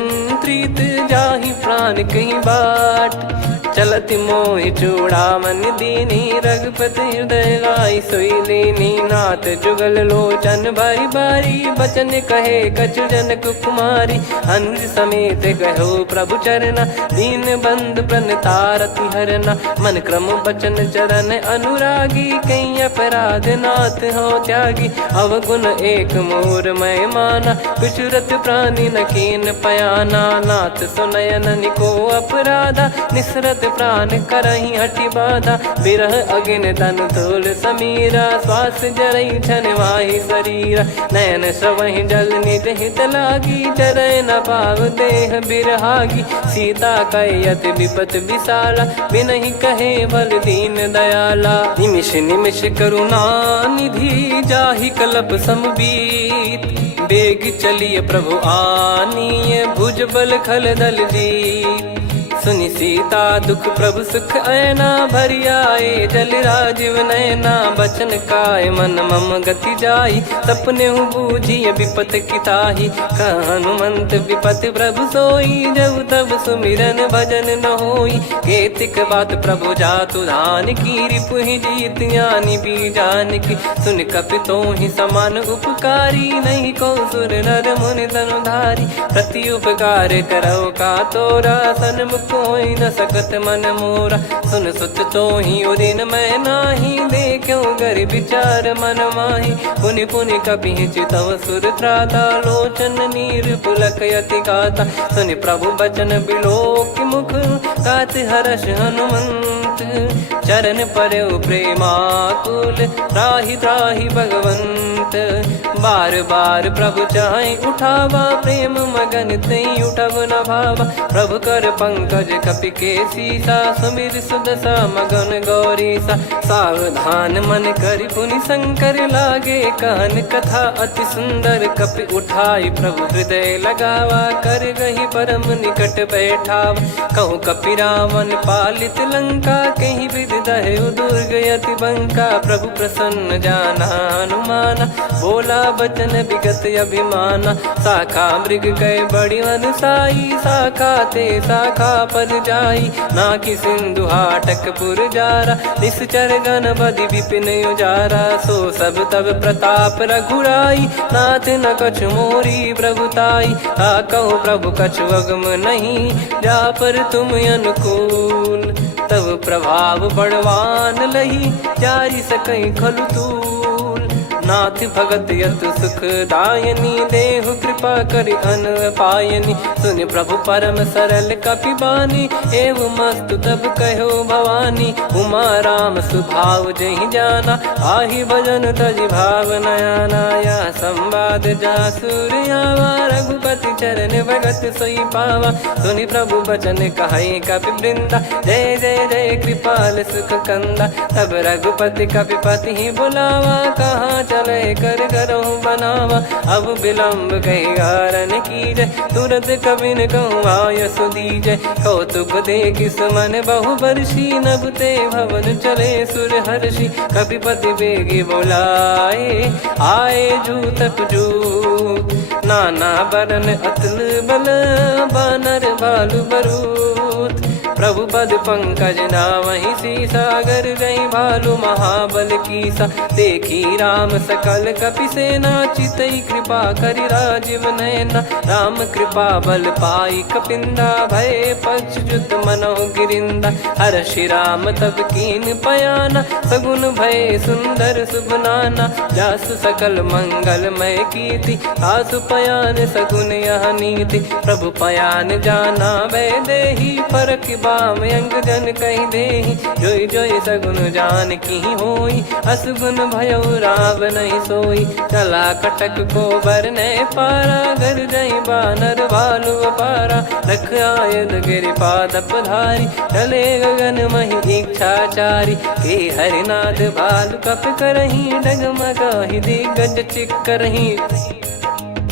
प्रीत जाहि प्राण कहीं बाट। चलत मोहि चूड़ामन दीनी रघुपति हृदय लाई सोई लीनी। नाथ जुगल लोचन बारी बारी बचन कहे कछु जनक कुमारी। हंस समेत गहो प्रभु चरना दीन बंद प्रणतारति हरना। मन क्रम बचन चरण अनुरागी कहीं अपराध नाथ हो त्यागी। अवगुण एक मोर मैं माना विचुरत प्राणी न कीन पयाना। नाथ सुनयन निको अपराधा निसरत प्राण करही हटि बाधा। बिरह अगिन तन तोल समीरा श्वास जरई छन वाहि शरीरा। नयन सवहि जल निज हित लागी चरय न पाव देह बिरहागी। सीता कयत विपत विशाला बिनहि कहे बल दीन दयाला। निमिष निमिष करुणा निधि जाहि कलप समबीत। बेग चलिए प्रभु आनीय भुज बल खल दल जीत। सुनि सीता दुख प्रभु सुख ऐना भरि आए जल राजीव नैना। बचन काय मन मम गति जाई सपने बूझी विपत किताही। हनुमंत विपत प्रभु सोई जब तब सुमिरन भजन न होई। केतिक बात प्रभु जातु धान की रिपुहि जीत ज्ञानी बीजान की। सुन कपितो ही समान उपकारी नहीं को सुर नर मुनि तनुधारी। प्रति उपकार करो का तोरा सन्मुख कोई न सकत मन मोरा। सुन सुत तो ही उदिन मैं नाही देखो गर विचार मन माही। पुनि पुनि कपि चितव सुर त्राता लोचन नीर पुलक यति गाता। सुनि प्रभु बचन बिलोक मुख गात हर्ष हनुमंत। चरण परयो प्रेमाकुल त्राहि त्राहि भगवंत। बार बार प्रभु चाहि उठावा प्रेम मगन तई उठब न भावा। प्रभु कर पंकज कपि के सीसा सुमिर सुदशा मगन गौरीसा। सावधान मन करि पुनि शंकर लागे कहन कथा अति सुंदर। कपि उठाई प्रभु हृदय लगावा कर गही परम निकट बैठावा। कहूँ कपि रावण पालित लंका कहीं विधि दहु दुर्ग यति बंका। प्रभु प्रसन्न जाना हनुमाना बोला बचन विगत अभिमाना। शाखा मृग गए बड़ी अनुसाई शाखा ते शाखा पर जाई। ना कि सिंधु हाटक पुर जारा निश्चर गण बदि विपिन उजारा। सो सब तब प्रताप रघुराई नाथ न कछु मोरी प्रभुताई। कहूँ प्रभु कछु अगम नहीं जा पर तुम अनुकूल। तब प्रभाव बड़वान लही जारी सकई खलु तूल। नाथ भगत यत सुख दायनी देहु कृपा करि अन पायनी। सुन प्रभु परम सरल कपि बानी एवं मस्तु तब कहो भवानी। उमा राम सुभाव जहि जाना आहि भजन तजि भाव नयाना। या संवाद जासुर आवा रघुपति चरण भगत सोई पावा। सुनि प्रभु बचन कहै कपि वृंदा जय जय जय कृपाल सुख कंदा। तब रघुपति कपि पति बुलावा कहाँ चले कर करहु बनावा। अब विलम्ब कही कारण कीजय तुरत कबिन कहूँ आयस दीजय। कौतुक देख सुमन बहु बरसी नभ ते भवन चले सुर हर्षि। कपिपति बेगी बोलाए आए जूतक जूत। नाना बरन अतुल बल बानर बालु बरूत। प्रभु पद पंकज नावहि सीसागर गई भालु महाबल कीसा। देखी राम सकल कपि सेना चितई कृपा करि राजीव नयना। राम कृपा बल पाई कपिंदा भय पक्ष जुत मनो गिरिंदा। हर्षि राम तब कीन पयाना सगुन भय सुंदर शुभ नाना। जासु सकल मंगलमय कीर्ति आसु पयान सगुन यह नीति। प्रभु पयान जाना वै देहि फरक बाम अंग जन कहीं देहि। जोई जोई सगुन जान की होई असगुन भयो राव नहीं सोई। चला कटक को बरने पारा घर जई बानर भालु पारा। रख आयद गिरि पाद पधारी चले गगन मही इच्छाचारी। के हरिनाथ भालु कप करही डगमगाहि दिग्गज चिक्करही।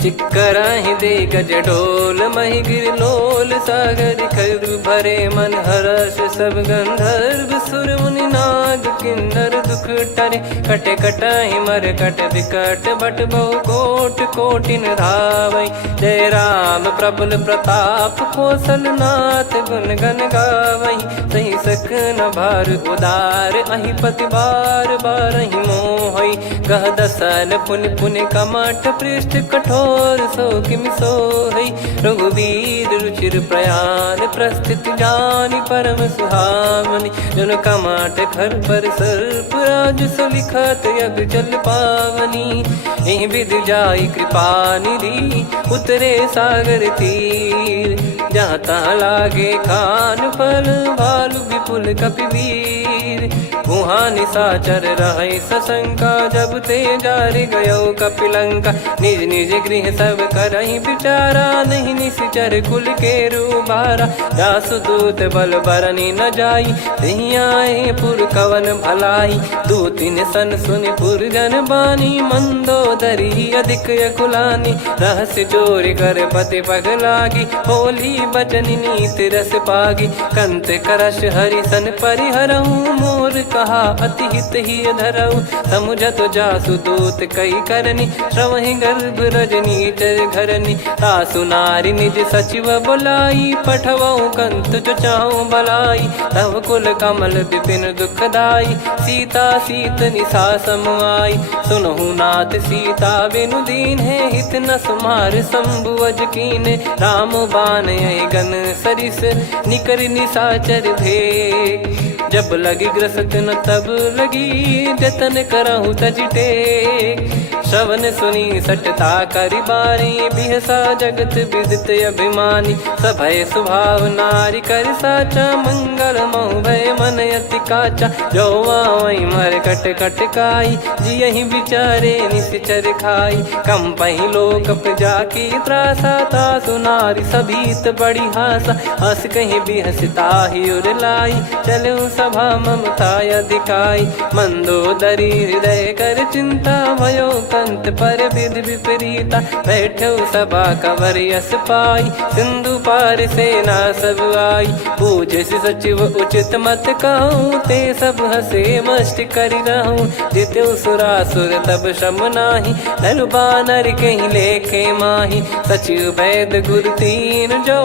चिक्कराहि दे गज डोल महि गिर लोल सागर खर भरे मन हर्ष सब गंधर्व सुर मुनि नार। नाग किन्नर दुख टरे, कटे कटहि मर कट विकट बट बहु कोट कोटिन धावै। जय राम प्रबल प्रताप कौशलनाथ गुण गण गावै। सही सकन भार उदार अहि पति बार बारहि मोहै। गह दसन पुन पुन कमठ पृष्ठ कठोर सो किमि सोहै। रघुवीर रुचिर प्रयाण प्रस्थित जानि परम सुहावनि। जन कमठ खर पर सर्प राज सलिखत यग जल पावनी। एहि विधि जाई कृपा निधि उतरे सागर तीर। जहाँ तहाँ लागे खान फल भालु विपुल कपिवीर। वहाँ निशाचर रहै सशंका जब ते जारि गयो कपिलंका। निज निज गृह सब करहि विचारा नहीं निश्चर कुल के रूबारा। जासु दूत बल बरनि न जाई तेहि आए पुर कवन भलाई। दूतिन सन सुनि पुर जन बानी मंदोदरी अधिक यकुलानी। रहस्य चोरी कर पति पगलागी होली बचन नीति रस पागी। कंत करश हरिसन परिहरहु मोर कहा अति हित ही धरऊ। समुझत जासु दूत कई करनी श्रवहि गर्भ रजनी चर घरनी। तासु नारी निज सचिव बुलाई पठवऊ कंत जो चाहूं बलाई। तव कुल कमल विपिन दुखदाई सीता सीत निशा समाई। सुनहु नाथ सीता बिनु दीन है हित न सुमार शंभु अज कीने। राम बाण गन सरिस निकर निशाचर भेग। जब लगी ग्रसत न तब लगी जतन करहु तज टेक। श्रवण सुनी सटता करि बारी बिहसा जगत विदित अभिमानी। सभय स्वभाव नारी कर साचा मंगल मऊ भय मन अति काचा। जो आवै मर कट कट काई जियहि विचारे निश्चर खाई। कम पहि लोक जाकी त्रासा तासु नारी सभीत बड़ी हासा। हस कहीं बिहसता ही उर लाई चलऊ सभा ममता अधिकाई। मंदोदरी हृदय कर चिंता भयो कंत पर विधि विपरीता। बैठो सभा कवर यस पाई सिंधु पार सेना सब आई। पूज्य सचिव उचित मत कहूँ ते सब हसे मष्ट करि रहूँ। जित्यु सुरासुर तब श्रम नाही नर बानर कहीं लेखे माही। सचिव वैद गुरु तीन जो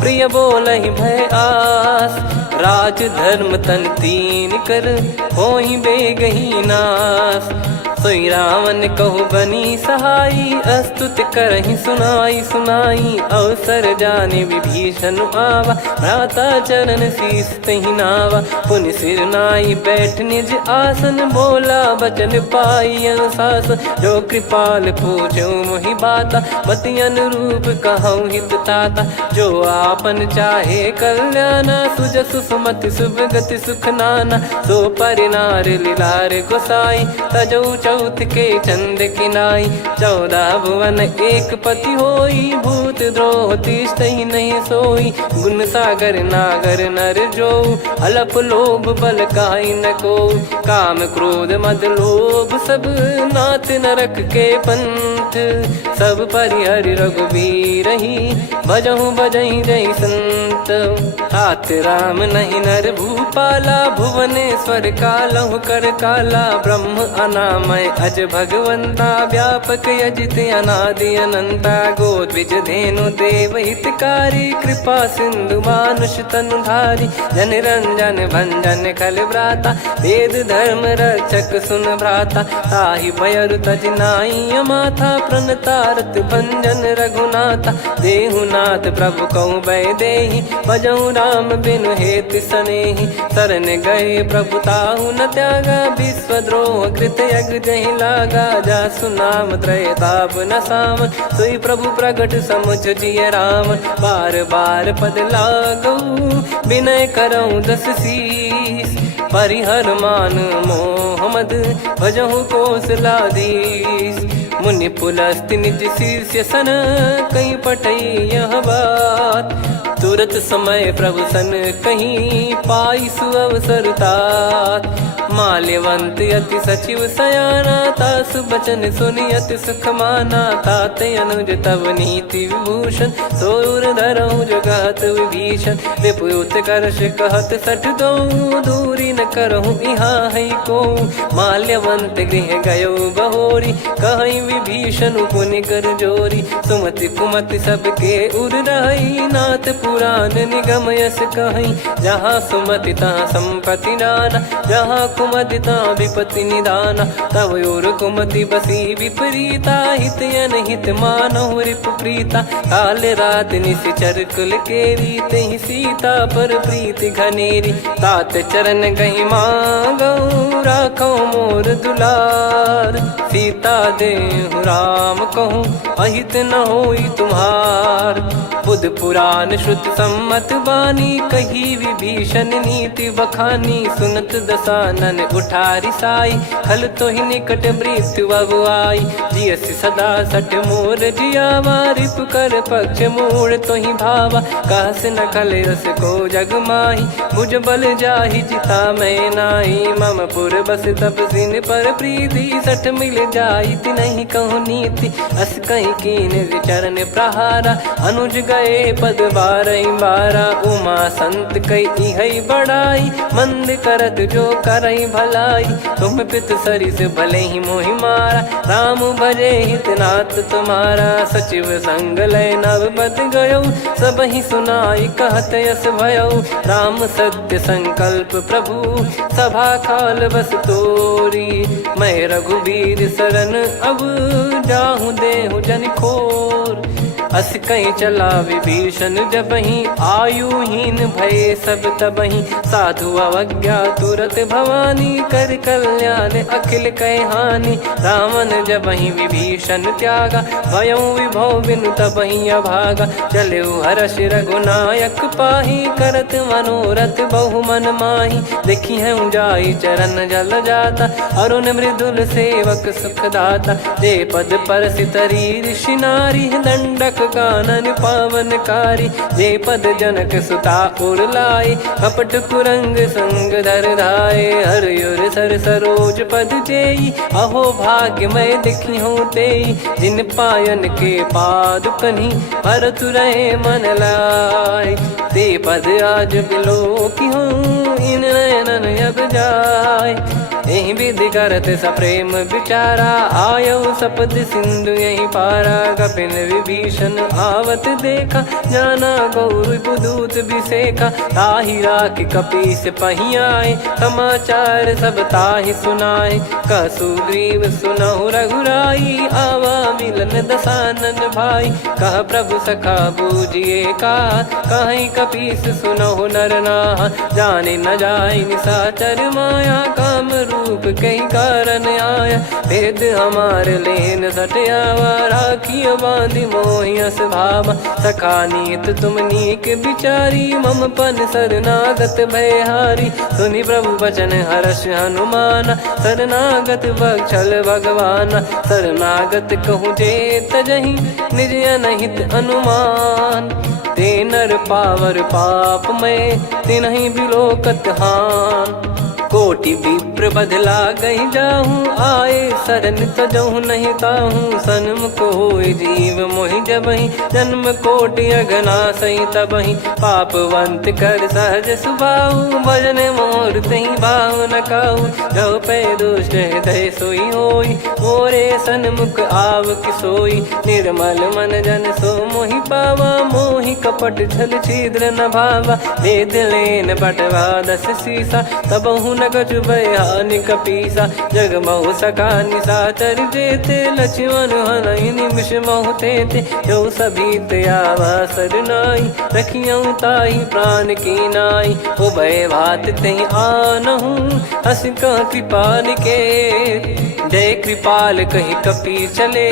प्रिय बोलहि भय आस। राज धर्म तन तीन कर होई बेगही नास। सोई रावण कहु बनी सहाई अस्तुत करहि सुनाई सुनाई। अवसर जाने विभीषण आवा भ्राता चरण शीस तहि नावा। पुनि सिर नाई बैठ निज आसन बोला बचन पाई अनुशासन। जो कृपाल पूछो मोहि बाता मति अनुरूप कहूँ हित ताता। जो आपन चाहे कल्याणा सुजसु सुमति सुभगति सुख नाना। सो परिनार लीलार गोसाई तजौ चौथ के चंद किनाई। 14 भुवन एक पति होई भूत द्रोह तिष्ठहि नहीं सोई। गुण सागर नागर नर जो अलप लोभ बल काई न को। काम क्रोध मद लोभ सब नाथ नरक के पंथ। सब परिहरि रघुबीर ही भजहु भजहि जय संत। तात राम नहीं नर भूपाला भुवनेश्वर कालहु कर काला। ब्रह्म अनामय अज भगवंता व्यापक यजित अनादि अनंता। गोद्विज धेनु देव हितकारी कृपा सिंधु मानुष तनुधारी। जन रंजन भंजन खल भ्राता वेद धर्म रक्षक सुन भ्राता। ताहि भयरु तज नाई माथा प्रणतारत भंजन रघुनाथा। देहुनाथ प्रभु कहु भय देहि भजहु राम बिनु हेतु सनेहि। शरण गए प्रभु ताहु न त्यागा विश्वद्रोह कृत यज्ञ जहि लागा। जासु नाम त्रय ताप न सावन सोई प्रभु प्रगट समुझ जिय राम। बार बार पद लागऊ विनय करऊँ 10 शीस। परिहर मान मोह मद भजहु कौशलाधीश। मुनि पुलस्त्य निज शिष्य सन कहीं पठई यह बात। तुरत समय प्रभु सन कहीं पाई सुअवसर तात। माल्यवंत अति सचिव सयाना तासु बचन सुनि अति सुख माना। ताते अनुज तव नीति विभूषण सोर धरऊ जगत विभीषण। विपुत करश कहत सठ दो दूरी न करहु यहाँ है को। माल्यवंत गृह गयो बहोरी, कहीं विभीषण पुनि कर जोरी। सुमति कुमति सबके उर रही, नाथ पुराण निगम यस कहीं। जहाँ सुमति तहाँ संपत्ति नाना, जहाँ कुमति तहाँ विपत्ति निदाना। तब और कुमति बसी विपरीता, हित अनहित मानहु रिपु प्रीता। काल रात निश्चर कुल केरी, तहि सीता पर प्रीति घनेरी। तात चरण गही मांगऊ, राखो मोर दुलार। सीता देहु राम कहूँ, अहित न होई तुम्हार। बुध पुराण श्रुत सम्मत बानी, कही विभीषण नीति बखानी। सुनत दसानन उठारी साई, खल तो ही निकट मृत्यु अब आई। जियसि सदा सठ मोर जियावा, रिप कर पक्ष मूड़ तो ही भावा। कहस न खल रस को जग माही, मुझ बल जाहि जिता मैं नाई। मम पुर बस तपसिन पर प्रीति, सठ मिल जाई नहीं कहूँ नीति। अस कहीं कीन चरण प्रहारा, अनुज गए पद बारई बारा। उमा संत कई है बड़ाई, मंद करत जो करई भलाई। तुम पित सरिस भले ही मोहि मारा, राम भजे हित नाथ तुम्हारा। सचिव संग लय नव बद गयो, सब ही सुनाई कहत यस भयो। राम सत्य संकल्प प्रभु, सभा काल बस तोरी। मैं रघुबीर शरण अब, जाहूँ देहु जन खोर। अस कहीं चला विभीषण जबहि, आयुहीन भय सब तबहि। साधु अवज्ञा तुरत भवानी, कर कल्याण अखिल कह हानि। रावण जबहि विभीषण त्यागा, भयउ विभव बिनु तबहि अभागा। चलऊ हर्ष रघुनायक पाही, करत मनोरथ बहु मन माही। देखी है जाई चरण जल जाता, अरुण मृदुल सेवक सुखदाता। जे पद पर सितरी ऋषि नारी, दंडक कानन पावनकारी। जे पद जनक सुता उर लाए, कपट कुरंग संग धर धाये। हरियुर सर सरोज पद जेई, अहो भाग्य मैं दिखी हूँ तेई। जिन पायन के पाद कन्ही, भरत रहे मन लाए। ते पद आज बिलो की हूँ, इन नयनन अब जाय। यही विधि करत सप्रेम विचारा, आयऊ सपद सिंधु यही पारा। कपिन विभीषण आवत देखा, जाना गौर बुदूत बिसेखा। ताहि राख कपीस पही आए, समाचार सब ताहि सुनाए। कह सुग्रीव सुनहु रघुराई, आवा मिलन दसानन भाई। कह प्रभु सखा बूझिए का, कहीं कपीस सुनहु नर नाहा। जाने न जाय निशाचर माया, काम रूप कई कारण आया। भेद हमार लेन सटयावा, राखियो बांधि मोहियस भावा। सखा नीत तुम नीक बिचारी, मम पन शरणागत भयहारी। सुनि प्रभु वचन हर्ष हनुमाना, शरणागत बक्षल भगवाना। शरणागत कहूँ जे तजहि, निज अनहित अनुमान। ते नर पावर पाप में, तिन्हि बिलोकत हान। कोटि विप्र बदला गई जाहूँ, आए शरण तजहु नहीं ताहूँ। सन्मुख होय जीव मोहि जबहि, जन्म कोटि अगना सही तबहि। पापवंत कर सहज सुभाऊ, भजन मोर तहि भाव न काहू। जो पै दुष्ट हृदय सोई होई, मोरे सन्मुख आव किसोई। निर्मल मन जन सो मोहि पावा, मोहि कपट छल छिद्र न भावा। वेद लेन बटवा दस सीसा, तबहु न कछु भयानि कपीसा। जग महु सखा निशाचर जेते, लक्ष्मण हनहि निमिष महु तेते। जो सभी त्यावा सरनाई, रखियऊ ताहि प्राण की नाई। उभय भात तहि आनहु, हस कह कृपाल के। जय कृपाल कहि कपी चले,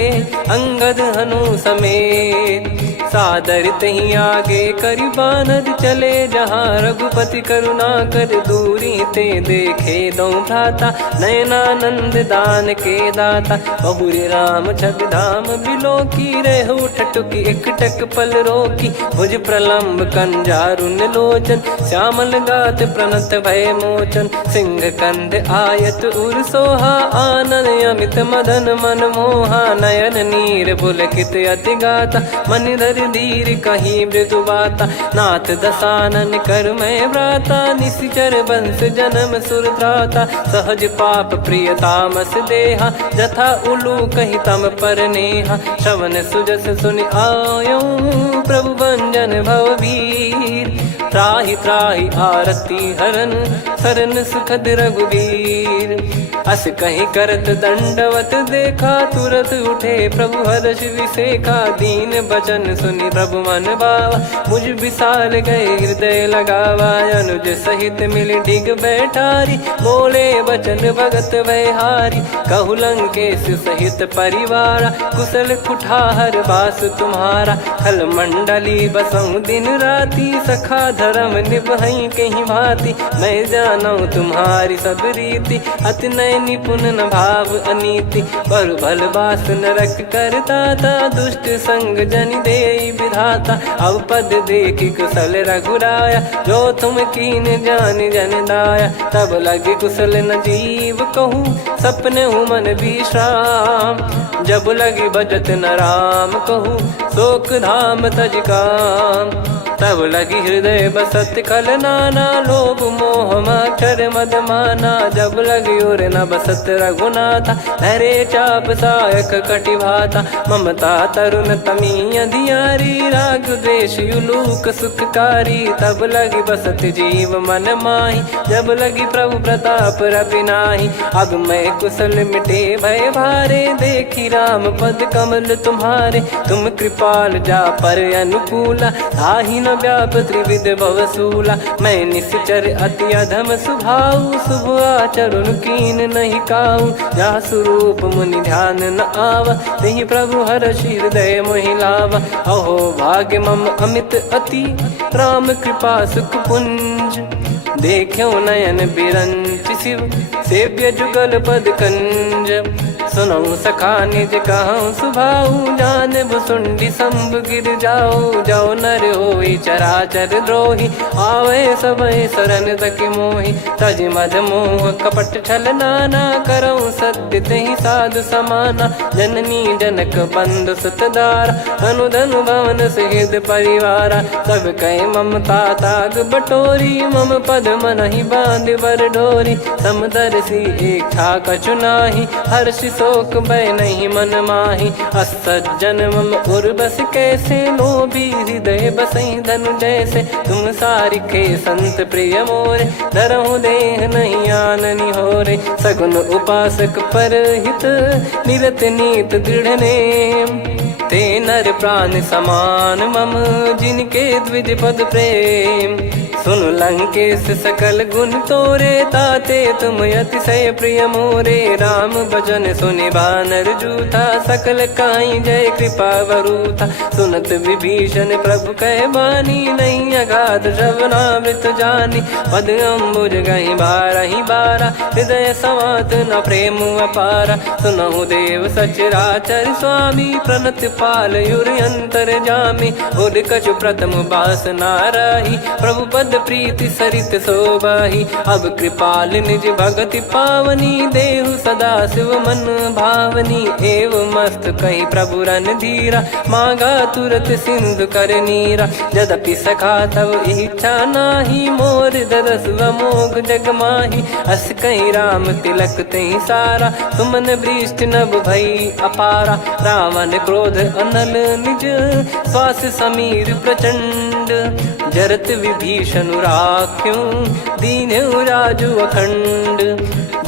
अंगद हनु समेत। सादर तही आगे करि बानर चले, जहाँ रघुपति करुणा कर दूरी ते देखे दो भ्राता। नयनानंद दान के दाता, बहुरी राम छग धाम बिलो की। रेहु ठटुकी एकटक पल रोकी, भुज प्रलम्ब कंजारुन लोचन। श्यामल गात प्रणत भय मोचन, सिंह कंध आयत उर सोहा। आनन अमित मदन मन मोहा, नयन नीर पुलकित अति गाता। मनिधर कर धीर कहीं मृदु बाता, नाथ दसानन कर मैं व्राता, निशिचर बंस जन्म सुर त्राता, सहज पाप प्रिय तामस देहा, जथा उलू कही तम पर नेहा, श्रवण सुजस सुनि आयो प्रभु भंजन भववीर, त्राहि त्राहि आरती हरन सरन सुखद रघुवीर, अस कहीं करत दंडवत देखा, तुरत उठे प्रभु हर्ष विसेखा, दीन बचन सुनि प्रभु मन भावा, मुझ विशाल गए हृदय लगावा, अनुज सहित मिल डिग बैठारी, बोले बचन भगत वैहारी, कहु लंकेश सहित परिवारा, कुशल कुठार बास तुम्हारा, खल मंडली बसऊं दिन राती, सखा धर्म निभई कहीं भांति, मैं जानू तुम्हारी सब रीति, अति नय निपुण न भाव अनीति, पर भल बास नरक करता था, दुष्ट संग जन दे विधाता, अब पद देखी कुशल रघुराया, जो तुम कीन जान जन दाया, तब लगे कुशल न जीव कहूँ, सपने हूँ मन विश्राम, जब लगी बजत न राम कहूँ, शोक धाम तज काम, तब लगी हृदय बसत खल नाना, लोभ मोह मक्षर मद माना, जब लगी और न बसत रघुनाथा, धरे चाप सायक कटि भाता, ममता तरुण तमी अधियारी, राग द्वेष युलूक सुखकारी, तब लगी बसत जीव मन माही, जब लगी प्रभु प्रताप रवि नाही, अब मैं कुशल मिटे भय भारे, देखी राम पद कमल तुम्हारे, तुम कृपाल जा पर अनुकूला, ताहि न व्याप त्रिविध भवसूला, मैं निश्चर अति अधम सुभाऊ, शुभ आचरण कीन नहीं काऊ, जा स्वरूप मुनि ध्यान न आवा, तेहि प्रभु हर्ष हृदय मोहि लावा, अहो भाग्य मम अमित अति, राम कृपा सुख पुंज, देखो नयन बिरंच शिव, सेव्य जुगल पद कंज, सुनऊ सखा निज कहूँ सुभाऊ, जान भुसुंडी संभ गिर जाओ, जाओ नर होई चराचर द्रोही, आवे सबय शरण तक मोहि, तज मद मोह कपट छल नाना, करऊँ सत्य तेहि साधु समाना, जननी जनक बंधु सुतदारा, अनु धनु भवन सहित परिवारा, सब कहे ममता ताग बटोरी, मम पद मनहि बांध बर डोरी, समदर्शी इच्छा कछु नाही, हर्ष शोक भय नहीं मन माही, असज्जन मम उर्वश कैसे, लोभी हृदय बसई धनु जैसे, तुम सारिखे संत प्रिय मोरे, धरहु देह नहीं आननि होरे, सगुन उपासक पर हित, निरत नीत दृढ़ नेम, ते नर प्राण समान मम, जिनके द्विज पद प्रेम, सुन लंकेश सकल गुण तोरे, ताते तुम अतिशय प्रिय मोरे, राम भजन सुनि बानर जूथा, सकल काई जय कृपा वरूथा, सुनत विभीषण प्रभु कह बानी, नहीं अगाध श्रवणामृत जानी, पद अम्बुज गहि बारहि बारा, हृदय समात न प्रेम अपारा, सुनहु देव सचराचर स्वामी, प्रणत पाल युर अंतर जामी, उद कछु प्रथम बास नाराही, प्रभु पद प्रीति सरित शोभाही, अब कृपाल निज भगति पावनी, देहु सदा शिव मन भावनी, एव मस्त कही प्रभु रन धीरा, मांगा तुरत सिंधु कर नीरा, यद्यपि सखा तब इच्छा नाही, मोर दरस अमोघ जग माही, अस कहीं राम तिलक तहि सारा, सुमन वृष्ट नभ भई अपारा, रावण क्रोध अनल निज, श्वास समीर प्रचंड, जरत विभीषण राख्यों, दीन्हु राजु अखंड,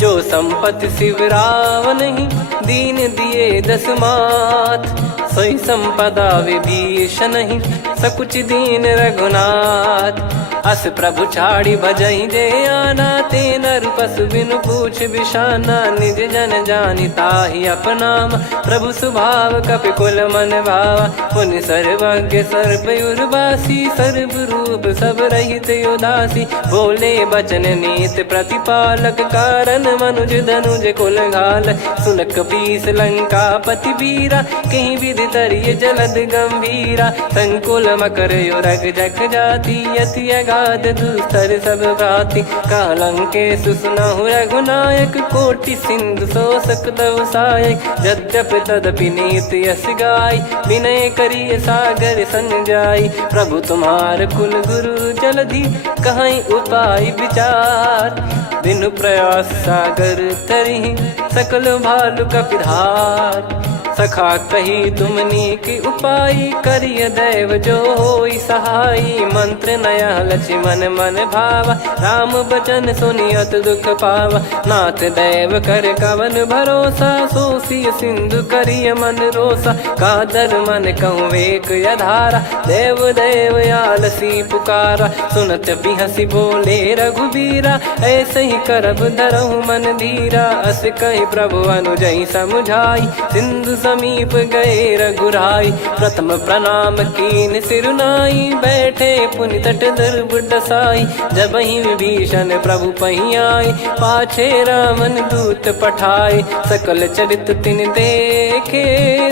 जो संपत्ति शिव रावण ही, दीन दिए दस मात, सोई संपदा विभीषण ही, सकुच दीन रघुनाथ, अस प्रभु छाड़ी भजई जे आना, ते नर पशु बिनु पूछ बिशाना, निज जन जानि ताहि अपनाम, प्रभु स्वभाव कपि कुल मन भावा, मुनि सर्वज्ञ सर्वयुर्वासी, सर्व रूप सब रहित उदासी, बोले बचन नीत प्रतिपालक, कारण मनुज धनुज कुल घाल, सुन कपीस लंका पति वीरा, कहीं विधि तरिय जलद गंभीरा, संकुल मकर युरग जख जाति, यति गाद दुस्तर सब भांति कालंके सुसुनाहु रघुनायक कोटि सिंधु शोषक तव सहायक यद्यपि तदपि नीत यस गाय विनय करिय सागर सन जाई प्रभु तुम्हार कुल गुरु जलधि कहीं उपाय विचार बिनु प्रयास सागर तरिहि सकल भालु कपिधार सखा कही तुमनी की उपाय करिय दैव जो होई सहाई मंत्र नया लक्ष्मण मन भावा राम बचन सुनियत दुख पावा नाथ दैव कर कवन भरोसा सोसिय सिंधु करिय मन रोसा कादर मन कहूँ वेक यधारा देव देव आलसी पुकारा सुनत बिहसी बोले रघुबीरा ऐसे ही करब धरहु मन धीरा अस कही प्रभु अनुजई समुझाई सिंधु समीप गए रघुराई प्रथम प्रणाम कीन सिरुनाई बैठे पुनि तट दर्भ डसाई जब ही विभीषण प्रभु पही आए पाछे रामन दूत पठाए सकल चरित तिन देखे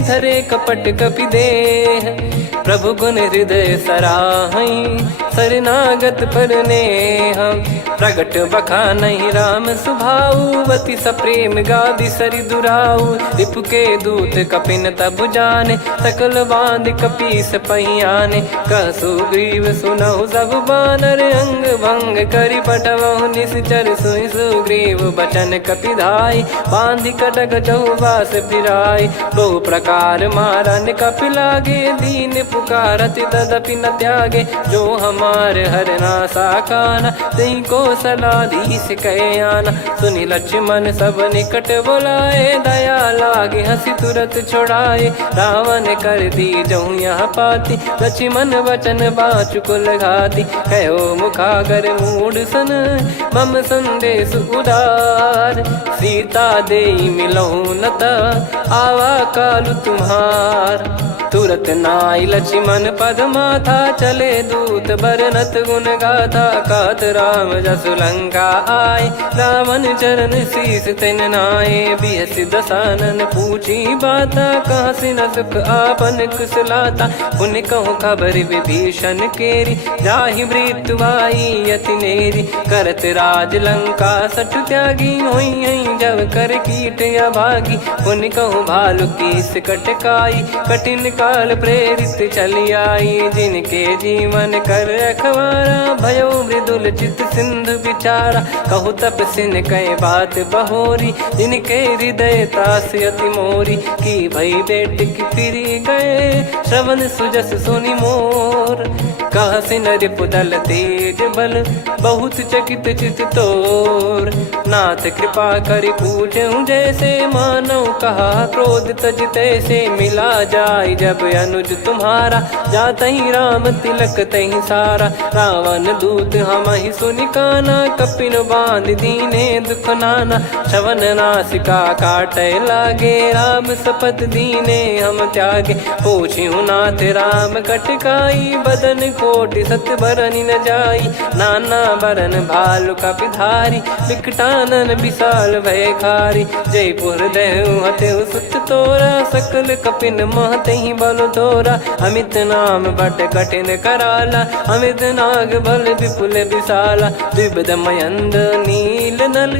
धरे कपट कपि देह प्रभु गुण हृदय सराहई शरणागत पर नेह प्रगट बखानहि राम सुभाऊ वति सप्रेम गादि सरि दुराऊ रिपु के दूत कपिन तब जाने सकल बांध कपीस पहियाने कह सुग्रीव सुनहु सब बानर अंग भंग करि पटवहु निश्चर सुनि सुग्रीव बचन कपिधाई बांधि कटक चहुबास फिराई बहु प्रकार मारन कपि लागे दीन पुकारति तदपि न त्यागे जो हमार हरना साकाना तई को सलाधीश कहे आना सुनि लक्ष्मण सब निकट बुलाए दया लागे हंसी तुरत छोड़ाए रावण कर दी जहूँ यहाँ पाती लक्ष्मण वचन बाचु कुल घाती कहो मुखागर मूड सन मम संदेश उदार सीता देई मिलहु नता आवा कालु तुम्हार तुरत नाई लक्ष्मण पद माथा चले दूत बरनत गुण गाथा कात राम जसु लंका आए रावण चरण शीस तिन नाये बिहसि दसानन पूछी बाता कहाँ से न सुख आपन कुशलाता पुन कहूँ खबर विभीषण केरी जाहि मृत्यु आई यति नेरी करत राज लंका सठ त्यागी होई जब कर कीट अभागी पुन कहूँ भालु कीस कटकाई कठिन काल प्रेरित चली आई जिनके जीवन कर रखवारा भयो मृदुल चित सिंधु विचारा कहु तप सिन कई बात बहोरी जिनके हृदय तास अति मोरी की भई बेट की फिरी गए श्रवण सुजस सुनि मोर कह सिन रिपुदल तेज बल बहुत चकित चित तोर नाथ कृपा करि पूछूं जैसे मानव कहा क्रोध तज तैसे मिला जाय जब अनुज तुम्हारा जात ही राम तिलक तही सारा रावण दूत हम ही सुनि काना कपिन बांध दीने दुख नाना श्रवण नासिका काटे लागे राम सपत दीने हम त्यागे पूछ्यू नाथ राम कटकाई बदन कोटि सत बरनि न जाई नाना बरन भालु कपिधारी विकटानन विशाल भय खारी जयपुर देहु हतेउ सुत तोरा सकल कपिन महतहि बल तोरा अमित नाम बट कठिन कराला अमित नाग बल विपुल विशाला द्विपद मयंद नील नल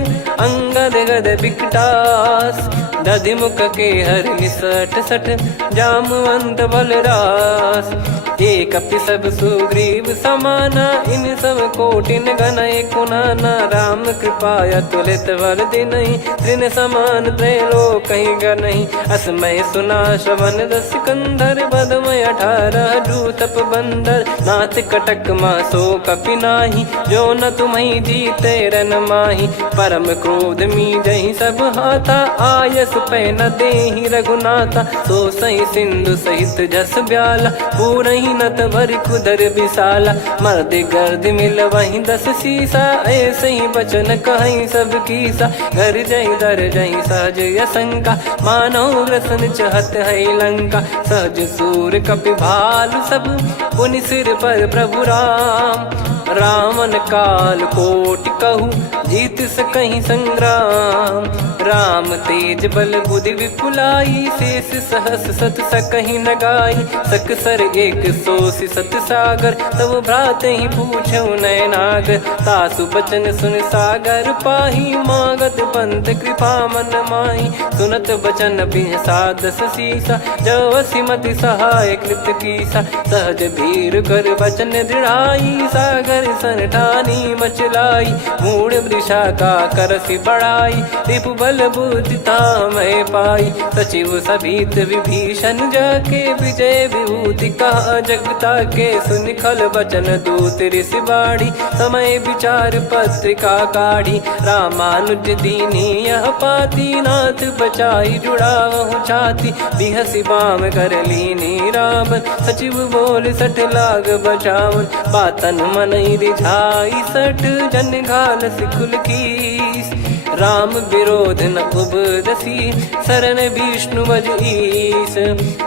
अंगद गद विकटास दधि मुख के हर निसठ सठ जामवंत बलरास एक अपि सब सुग्रीव समाना इन सब कोटिन गनय कुनाना राम कृपा अतुलित बल दिनहि त्रिन समान त्रैलोक कहीं गनहि असमय सुना श्रवण दस कंधर बदमय 18 जूतप बंदर नाथ कटक मासो कपि नाही जो न तुम्हि जीते रन माही परम क्रोध मी जहि सब हाथा आयस पै न देहि रघुनाथा सो सही सिंधु सहित जस ब्याला पूरहि नत भरि कुदर विशाला मर्द गर्द मिल वहीं 10 सीसा ऐसे ही बचन कहीं सब कीसा घर जहि दर जहि सहज यसंका मानव रसन चहत है लंका सहज सूर कपि भालु सब पुनि सिर पर प्रभु राम रावण काल कोटि कहु जीत सकहीं संग्राम। राम तेज बल बुद्धि विपुलाई, शेष सहस सत सकहीं न गाई। सकसर एक सोसी सत सागर, तब भ्रात ही पूछो नयनागर। तासु बचन सुन सागर पाही, मागत पंथ कृपा मन माही। सुनत बचन बिहसादस सीसा, जव सिमति सहाय कृत कीसा। सहज भीर कर बचन दृढ़ाई, सागर सन ठानी मचलाई। मूढ़ वृषा का करसि बढ़ाई, रिपु बल बुद्धि तामय पाई। सचिव सभीत विभीषण जाके, विजय विभूति कहा जगता के। सुनि खल बचन दूत ऋषि बाड़ी, समय विचार पत्रिका काढ़ी। रामानुज दीनी यह पाती, नाथ बचाई जुड़ावहु छाती। बिहसि बाम कर लीनी रावण, सचिव बोल सठ लाग बचावन। बातन मनई रिझाई सठ, जन घाल सिकुल कीस। राम विरोध न उपदसी, शरण विष्णु बज ईस।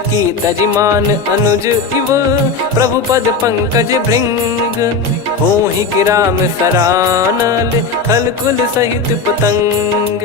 की तजिमान अनुज इव, प्रभु पद पंकज भृंग। होहि कि राम सरानल, खल कुल सहित पतंग।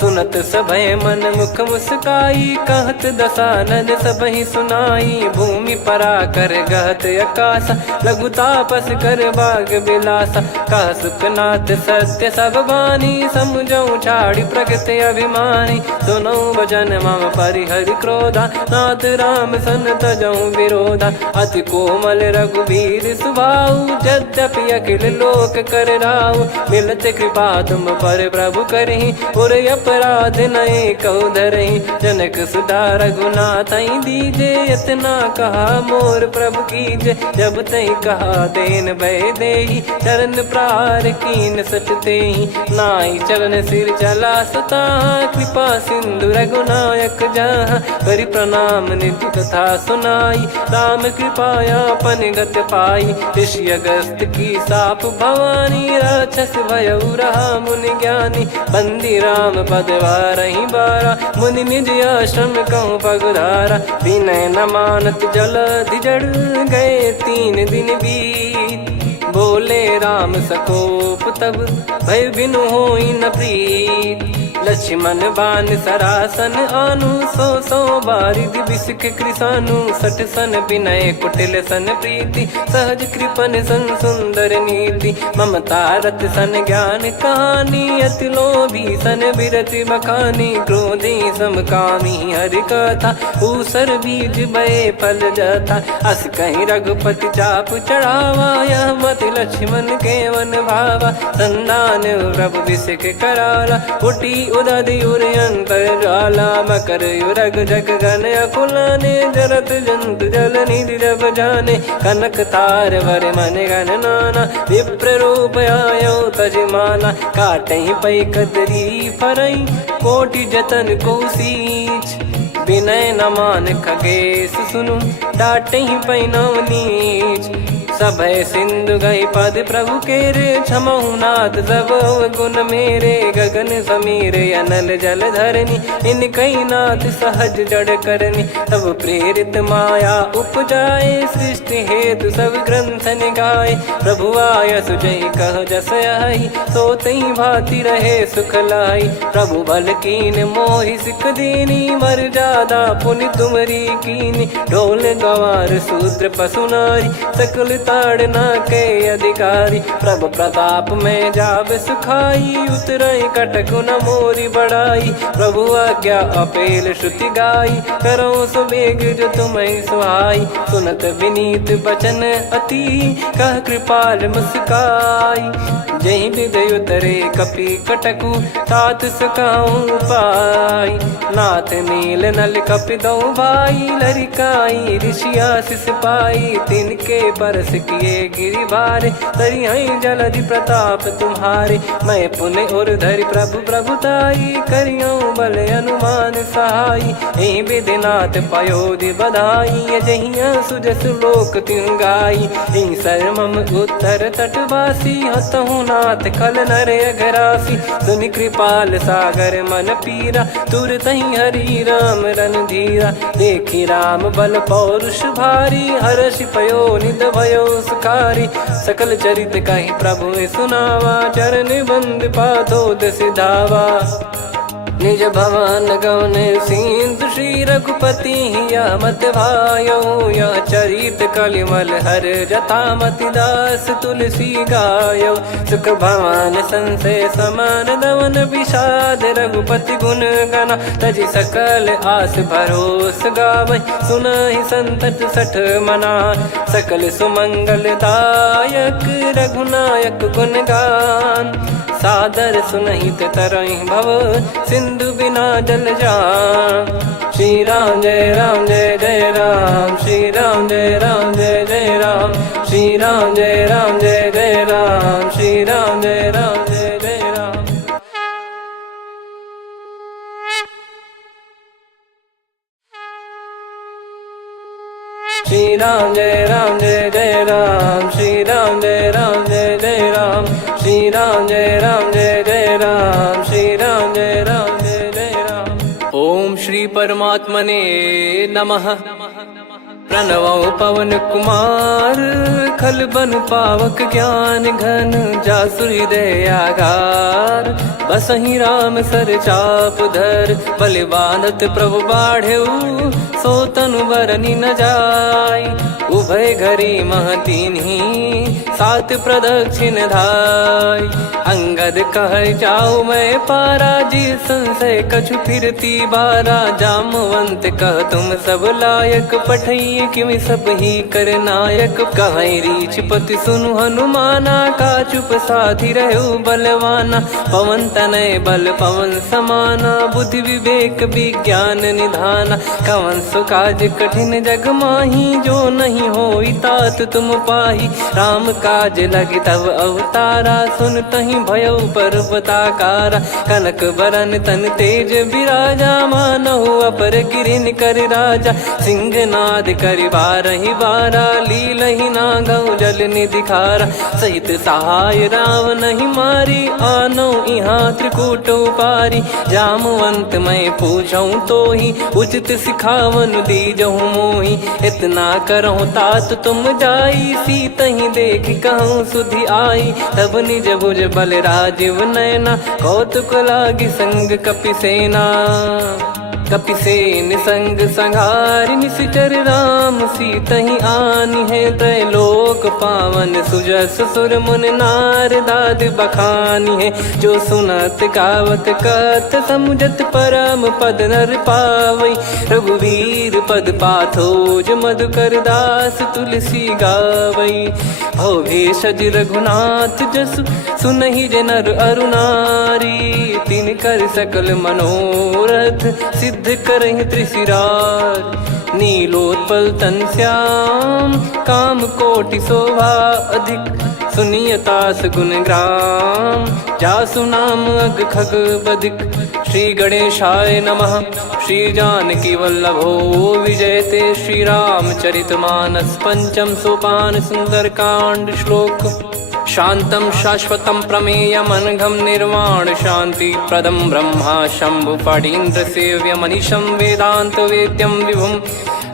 सुनत सभय मन मुख मुस्काई, कहत दसानन सबहि सुनाई। भूमि परा कर गहत आकाशा, लघु तापस कर बाग बिलासा। कह सुखनाथ सत्य सब बानी, समुझौ छाड़ी प्रगति अभिमानी। सुनो भजन मम परिहरि क्रोधा, नाथ राम सन तजौ विरोधा। अति कोमल रघुवीर सुभाऊ, यद्यपि अखिल लोक कर राऊ। मिलत कृपा तुम पर प्रभु करहि, पुर अपराध नए कौ धरहि। जनक सुधा रघुनाथ दीजे, इतना कहा मोर प्रभु कीजे। जब तई कहा देन भय देहि, चरण प्रार कीन सट तेहि। नाई चरण सिर चला सता, कृपा सिंधु रघुनायक जहाँ। करि प्रणाम निधि कथा सुनाई, राम कृपाया पन गत पाई। ऋषि अगस्त की साप भवानी, राक्षस भयउ रहा मुनि ज्ञानी। बंदी राम पद वारहि बारा, मुनि निज आश्रम कहूँ पगुधारा। विनय न मानत जलधि जड़, गए 3 दिन बीत। बोले राम सकोप तब, भय बिनु होई न प्रीत। लक्ष्मण बान सरासन आनु, 100 बारिधि बिसक कृसानु। 60 सन विनय कुटिल सन प्रीति, सहज कृपन सन सुंदर नीति। ममता रत सन ज्ञान कहानी, अति लोभी सन बिरति बखानी। क्रोधी समकामी हरि कथा, ऊसर बीज बये फल जथा। अस कहीं रघुपति चाप चढ़ावा, यह मत लक्ष्मण के वन भावा। संदान प्रभु बिसक कराला, उठी उदधि उर अंतर ज्वाला। मकर युरग जग गण अकुलाने, जरत जंतु जल निधि जब जाने। कनक तार वर मन गण नाना, विप्र रूप आयो तजमाना। काटहि पै कदरी फरई, कोटि जतन को सींच। विनय न मान खगेश सुनु, डांटहि पै नव नीच। सभय सिंधु गई पद प्रभु केरे, क्षमहु नाथ सब गुण मेरे। गगन समीरे अनल जल धरनी, इन कई नाथ सहज जड़ करनी। तब प्रेरित माया उपजाए, सृष्टि हेतु सब ग्रंथ निगाए। प्रभु आय सुजई कह जस आई, सोतई भांति रहे सुख लाई। प्रभु बल कीन मोहि सिख दीनी, मर्यादा पुनि तुमरी कीनी। ढोल गवार शूद्र पशु नारी, सकल ताड़ना के अधिकारी। प्रभु प्रताप में जाब सुखाई, उतरई कटक न मोरी बढ़ाई। प्रभु आज्ञा अपेल श्रुति गाई, करो सुबेग जो तुम्हें सुहाई। सुनत विनीत बचन अति, कह कृपाल मुस्काई। जहि हृदय उतरे कपि कटकु, तात सकाऊं पाई। नाथ नील नल कपि दो भाई, लरिकाई ऋषि आशीष पाई। तिनके परस किए गिरि भारे, तरिहै जलधि प्रताप तुम्हारे। मैं पुन और धरि प्रभु प्रभुताई, करियौ बल अनुमान सहाई। एहि विधिनाथ पयोधि बधाई, जहिया सुजस लोक तिहुँ गाई। एहि सरमम उत्तर तटवासी, हतहु रघुनाथ खल नर अघरासी, सुनि कृपाल सागर मन पीरा, तुरतहि हरि राम रणधीरा। देखि राम बल पौरुष भारी, हर्षि पयो निध भयो सुखारी। सकल चरित कहि प्रभु सुनावा, चरण बंद पादोद सिधावा। निज भवन गौन सिंधु श्री रघुपति हिया मत भायो, यह चरित कलिमल हर जथा मति दास तुलसी गायो। सुख भवन संशय समान दवन विषाद, रघुपति गुण गना तजि सकल आस भरोस गावै। सुनहि संतत सठ मना, सकल सुमंगल दायक रघुनायक गुण गान। सादर सुनहित तरहि भव, सिंधु बिना जल जान। श्री राम जय जय राम, श्री राम जय जय राम, श्री राम जय जय राम, श्री राम जय जय राम। श्री राम जय जय राम, श्री राम जय जय राम, श्री राम जय जय राम, श्री राम जय जय राम। ओम श्री परमात्मने नमः। प्रणवो पवन कुमार, खल बन पावक ज्ञान घन, जासु हृदय आगार। बसहि राम सर चाप धर, बलि बांधत प्रभु बाढ़ऊ, सो तनु बरनि न जाय। उभय घरी महतीन्ही, सात प्रदक्षिण धाय। अंगद कह जाऊ मैं पारा, जी संशय कछु फिरती बारा। जामवंत कह तुम सब लायक, पठई किमि सब ही कर नायक। कहै रीछ पति सुनु हनुमाना, का चुप साधि रहु बलवाना। पवन तनय बल पवन समाना, बुद्धि विवेक विज्ञान निधाना। कवन सो काज कठिन जग माही, जो नहीं होई तात तुम पाही। राम काज लगी तब अवतारा, सुन तहि भयउ पर्वताकारा। कनक बरन तन तेज बिराजा, मानहु अपर गिरिन कर राजा। सिंहनाद करि बारहि बारा, लीलहि नागौ जल निधि खारा। सहित सहाय राम नहीं मारी, आनो इहाँ त्रिकूट उपारी। जामवंत मैं पूछऊँ तोहि, उचित सिखावन दीजहु मोहि। इतना करहु तात तुम जाई, सीतहि देख कहूँ सुधि आई। तब निज भुज बल राजीव नयना, कौतुक लागी संग कपिसेना। कपिसेन संग संघारि निशिचर राम, सीतहि आनि है त्रैलोक पावन। सुजस सुर मुन नार दाद बखानी है, जो सुनत गावत कथ समुझत परम पद नर पावै। रघुवीर पद पाथोज मधुकर दास तुलसी गावै। भव भेषज रघुनाथ जसु, सुनहि जे नर अरु नारी। तिन कर सकल मनोरथ, सिद्ध करहि त्रिशिरार। नीलोत्पल तन श्याम, काम कोटि शोभा अधिक। सुनियतास गुण ग्राम, जासु नाम अग खग बधिक। श्री गणेशाय नमः। श्री जानकी वल्लभो विजयते, श्री रामचरित मानस पंचम सोपान सुंदरकांड श्लोक। शांतं शाश्वतं प्रमेयमनघं निर्वाण शांति प्रदं ब्रह्मा शंभु फणीन्द्र सेव्य मनीषं वेदांत वेद्यं विभुं।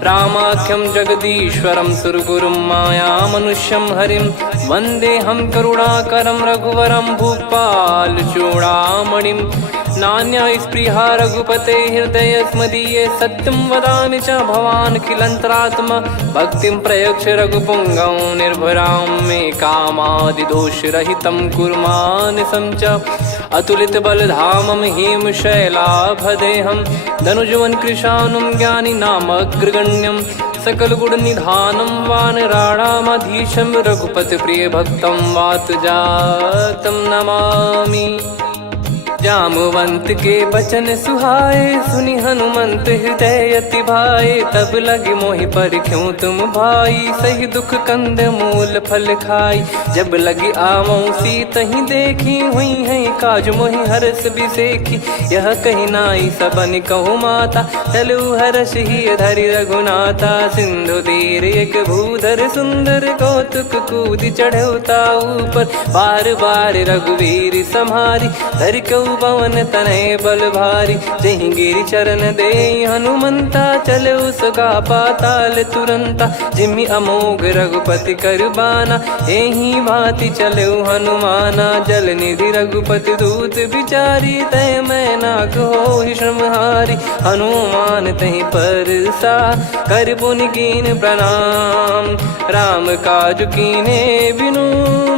रामाख्यं जगदीश्वरं सुरगुरुं माया मनुष्यं हरिं। वन्देऽहं करुणाकरं रघुवरं भूपाल चूडामणिं। नान्या स्पृहा रघुपते हृदय स्मदीये, सत्यं वदामि च भवान् खिलन्तरात्मा। भक्तिं प्रयच्छ रघुपुङ्गं निर्भरां मे कामादिदोषरहितं कुर्मानसं च। अतुलित बलधामं हेमशैलाभदेहं, धनुजवन कृशानुं ज्ञानिनामग्रगण्यं। सकल गुण निधानं वानराणामधीशं, रघुपति प्रिय भक्तं वातजातं नमामि। जामवंत के बचन सुहाए, सुनि हनुमंत हृदय अति भाए। तब लगे मोहि पर क्यों तुम भाई, सही दुख कंद मूल फल खाई। जब लगी आवऊं सीत ही देखी, हुई है काज मोहि हरस बिसेखी। यह कही नाई सबन कहु माता, चलू हरष ही धरि रघुनाथा। सिंधु तीर एक भूधर सुंदर, कौतुक कूद चढ़ौता ऊपर। बार बार रघुवीर सम्हारी, धरि कहु पवन तनय बल भारी। जहि गिरि चरण दे हनुमंता, चलो सगा पाताल तुरंता। जिमि अमोघ रघुपति कर बाना, एहि भांति चलो हनुमाना। जल निधि रघुपति दूत बिचारी, तय मैं नाग होहि श्रमहारी। हनुमान तहि परसा, कर पुनि कीन प्रणाम। राम काज कीने बिनु,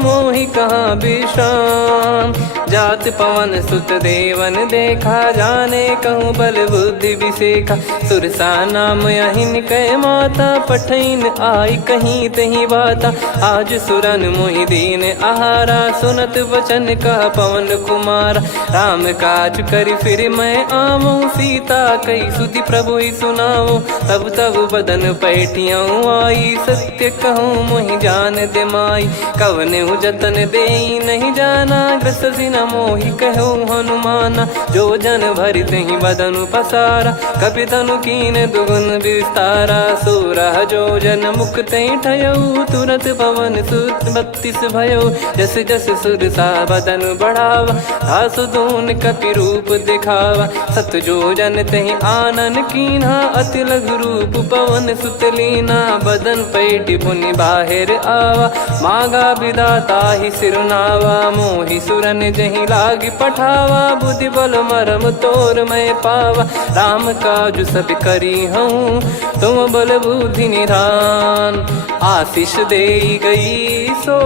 मोहि कहाँ विश्राम। जात पवन सुत देवन देखा, जाने कहूँ बल बुद्धि विसेखा। सुरसा नाम अहिन कै माता, पठैन आई कहीं तहीं बाता। आज सुरन मोहि दीन आहारा, सुनत वचन कह पवन कुमारा। राम काज करि फिर मैं आवऊं, सीता कई सुधि प्रभु ही सुनाओ। तब तब बदन पैठियाँ आई, सत्य कहूँ मोहि जान दे माई। कवने जतन देई नहीं जाना, ग्रसि न मोहि कहूँ हनुमाना। जो जन भरि तहि बदनु पसारा, कपि तनु कीन दुगुन विस्तारा। सोरह जो जन मुख तहि ठयऊ, तुरत पवन सुत 32 भयऊ। जस जस सुरसा बदन बढ़ावा, आसु दून कपि रूप दिखावा। सत जो जन तहि आनन कीन्हा, अति लघु रूप पवन सुत लीना। बदन पैठि पुनि बाहिर आवा, मांगा विधाता ही सिरुनावा। मोहि सुरन जहि लागी पठावा, बुद्धि बल मरम तोर मैं पावा। राम काज सब करी हूँ, तुम बल बुद्धि निधान। आशीष देई गई सो,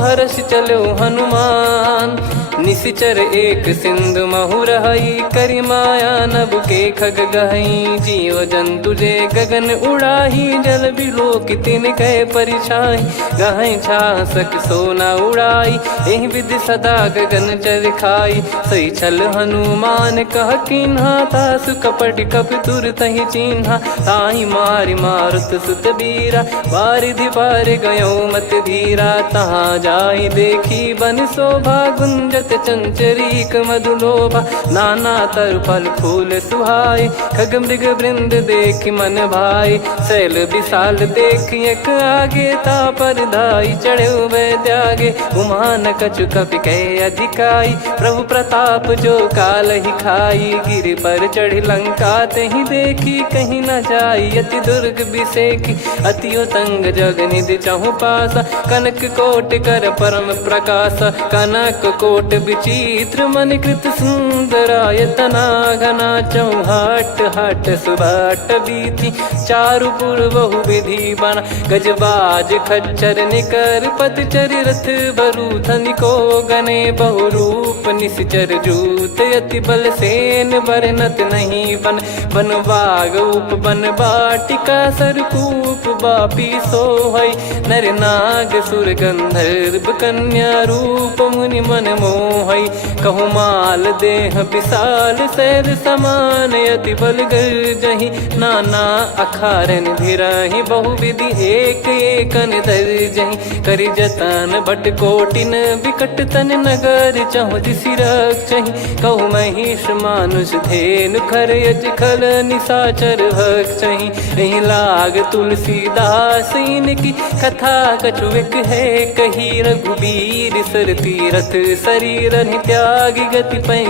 हर्ष चलो हनुमान। निशिचर एक सिंधु महु रहई, करि माया नभ के खग गहई। जीव जंतु जे गगन उड़ाही, जल बिलोक तिन कह परिछाई। गहई छासक सोना उड़ाई, एहि विधि सदा गगन चर खाई। सही छल हनुमान कह कीन्हा, तासु कपट कपि तुर तहि चिन्हा। ताहि मारि मारुत सुत बीरा, बारिधि पार गयो मत धीरा। तहाँ जाई देखी बन शोभा, गुंजत चंचरीक मधुलोभा। नाना तरु फल फूल सुहाए, खग मृग वृंद देख मन भाई। शैल विशाल देख एक आगे, तापर धाई चढ़े वै त्यागे। उमान कछु कपि कह अधिकाई, प्रभु प्रताप जो काल ही खाई। गिर पर चढ़ी लंका तहि देखी, कहीं न जाई अति दुर्ग बिसेखी। अति उतंग जग निधि चहु पासा, कनक कोट कर परम प्रकाशा। कनक कोट विचित्र मन कृत सुंदरायतना। घना चौहाट हाट सुबाट बीथी, चारु पुर बहु विधि बना। गजबाज खच्चर निकर पतचर, रथ बरु धनिको गने। बहु रूप निश्चर जूत, अति बल सेन बरनत नहीं बन। बन बाग उप बन बाटिका, सरकूप बापी सोहई। नर नाग सुर गंधर्व कन्या, रूप मुनि मन मोहई। कहु माल देह विशाल, शैल समान अति बल गर्जहि। नाना अखारन भिराहि, बहु विधि एक एकन दर्जहि। करि जतन भट कोटिन, विकट तन नगर चहु दिसि रक्षहि। कहु महिष मानुष धेनु, खर यज खल निशाचर भक्षहि। एहि लाग तुलसीदास इनकी, कथा कछु एक है कही। रघुबीर सर तीरथ शरीर, त्यागी गति पै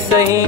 सही।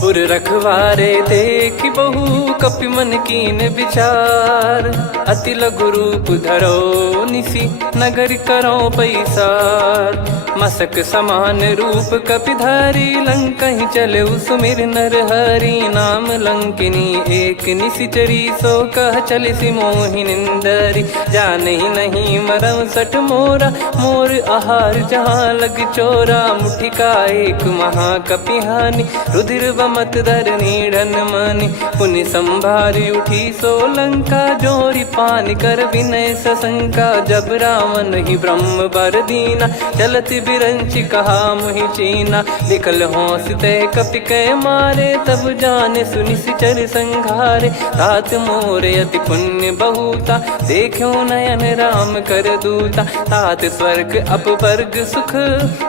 पुर रखवारे देख बहु, कपि मन कीन विचार। अति लघु रूप धरो निसी, नगर करो पैसार। मसक समान रूप कपि धारी, लंकहि चले सुमिर नर हरि। नाम लंकिनी एक निशिचरी, सो कह चलिसि मोहि निंदरी। जानहि नहीं मरम सठ मोरा, मोर आहार जहाँ लग चोरा। मुठिका एक महाकपि हानि, रुधिर बमत धरनी ढन मनि पुनि संभारी उठी सोलंका जोरी पानी कर विनय सशंका जब रावण ही ब्रह्म बर दीना चलत बिरंची कहा मुहि चीना निकल होंस ते कपि कै मारे तब जाने सुनि सिचर संघारे तात मोरे अति पुण्य बहुता देखो नयन राम कर दूता तात स्वर्ग अपवर्ग सुख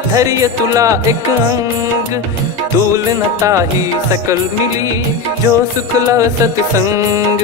धरिय तुला एक अंग तूल न ताही सकल मिली जो सुख लव सतसंग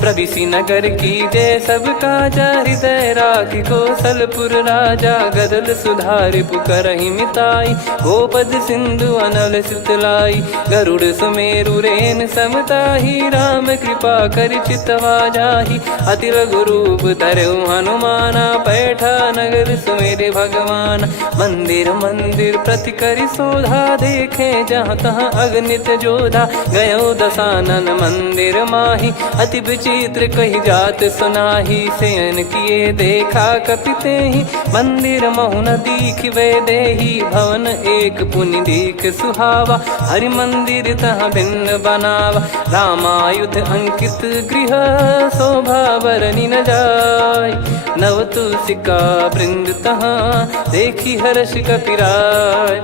प्रविसी नगर की जय सब काजा हृदय राखी कौशलपुर राजा गदल सुधारि पुकरहि मिताई गोपद सिंधु अनल सितलाई गरुड़ सुमेरु रेन समताही राम कृपा कर चितवा जाही अति लघु रूप धरऊ हनुमाना बैठा नगर सुमेरे भगवान मंदिर मंदिर प्रति करि शोधा देखे जहाँ तहाँ अगणित जोधा गयो दशानन मंदिर माही अति विचित्र कही जात सुनाही सेन किए देखा कपिते ही मंदिर महु न दीख वे देही भवन एक पुनि दीख सुहावा हरि मंदिर तहाँ भिन्न बनावा रामायुध अंकित गृह शोभा बरनी न जाय नव तुलसी का वृंद तहाँ देखी हर्ष कपिराय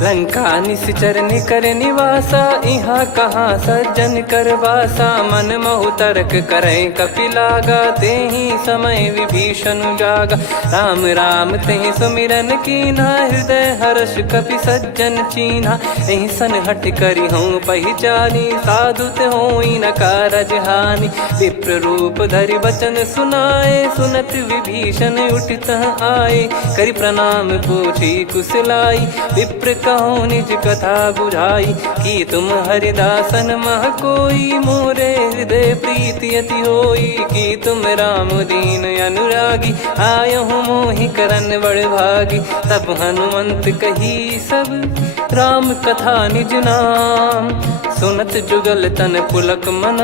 लंका निश्चर निकर निवासा यहाँ कहाँ सज्जन कर वासा मन महु तर्क करे कपिलागा ते ही समय विभीषण जागा राम राम ते सुमिरन कीना हृदय हर्ष कपि सज्जन चीन्हा यही सन हट करी हूँ पहचानी साधु ते होई न कारज हानि विप्र रूप धरि वचन सुनाए सुनत विभीषण उठित आए करि प्रणाम पूछी कुशलाई विप्र कहो निज कथा बुझाई कि तुम हरिदासन मह कोई मोरे हृदय प्रीति अति होई कि तुम राम दीन अनुरागी आयो हूँ मोहि करन बड़ भागी तब हनुमंत कही सब राम कथा निज नाम सुनत जुगल तन पुलक मन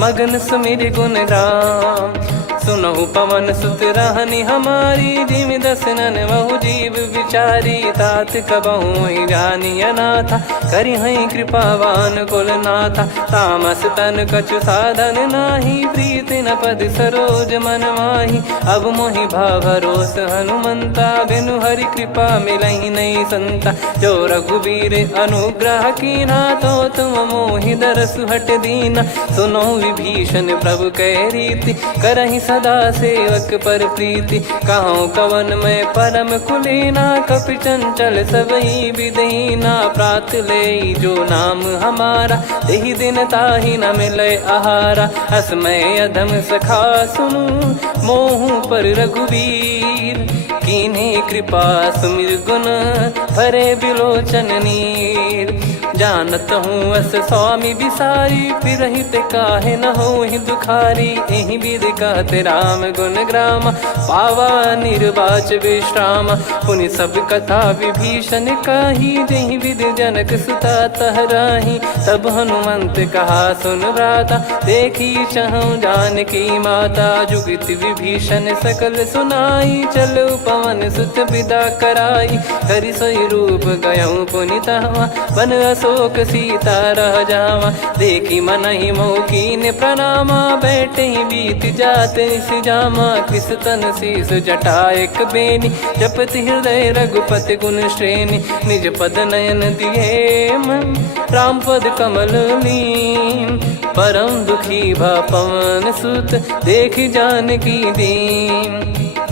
मगन सुमिर गुण राम सुनहु पवन सुत रहनी हमारी जिमि दसनन बहु जीव विचारी तात कबहु ही जानी अनाथा करि हई कृपावान कुल नाथा तामस तन कछु साधन नाही प्रीति न पद सरोज मन माही अब मोहि भाव भरोस हनुमंता बिनु हरि कृपा मिलहि नहीं संता जो रघुबीर अनुग्रह कीना तो तुम मोहि दरस हट दीना सुनो विभीषण प्रभु कह रीति करहि सदा सेवक पर प्रीति कहूँ कवन में परम कुलीना कपि चंचल सबही विदहीना प्रात ले जो नाम हमारा तेहि दिन ताहि न मिले आहारा असमय अधम सखा सुनु मोहु पर रघुवीर कीन्हे कृपा सुमिर गुण भरे बिलोचन नीर जानत हूँ अस स्वामी बिसारी फिर हित काहे न हो ही दुखारी एहि विध कहते राम गुण ग्राम पावा निर्वाच विश्राम पुनि सब कथा विभीषण काही जहि विध जनक सुता तहराही तब हनुमंत कहा सुन भ्राता देखी चहु जानकी माता जुगित विभीषण सकल सुनाई चलो पवन सुत विदा कराई करि सोई रूप गयऊँ पुनि तहवा बन अशोक सीता रह जावा देखी मन ही मौकीन प्रणामा बैठे ही बीत जाते जामा कृष तन शीस जटा एक बेनी जपति हृदय रघुपति गुण श्रेणी निज पद नयन दिए मन राम पद कमल लीन परम दुखी भा पवन सुत देखी जानकी दीन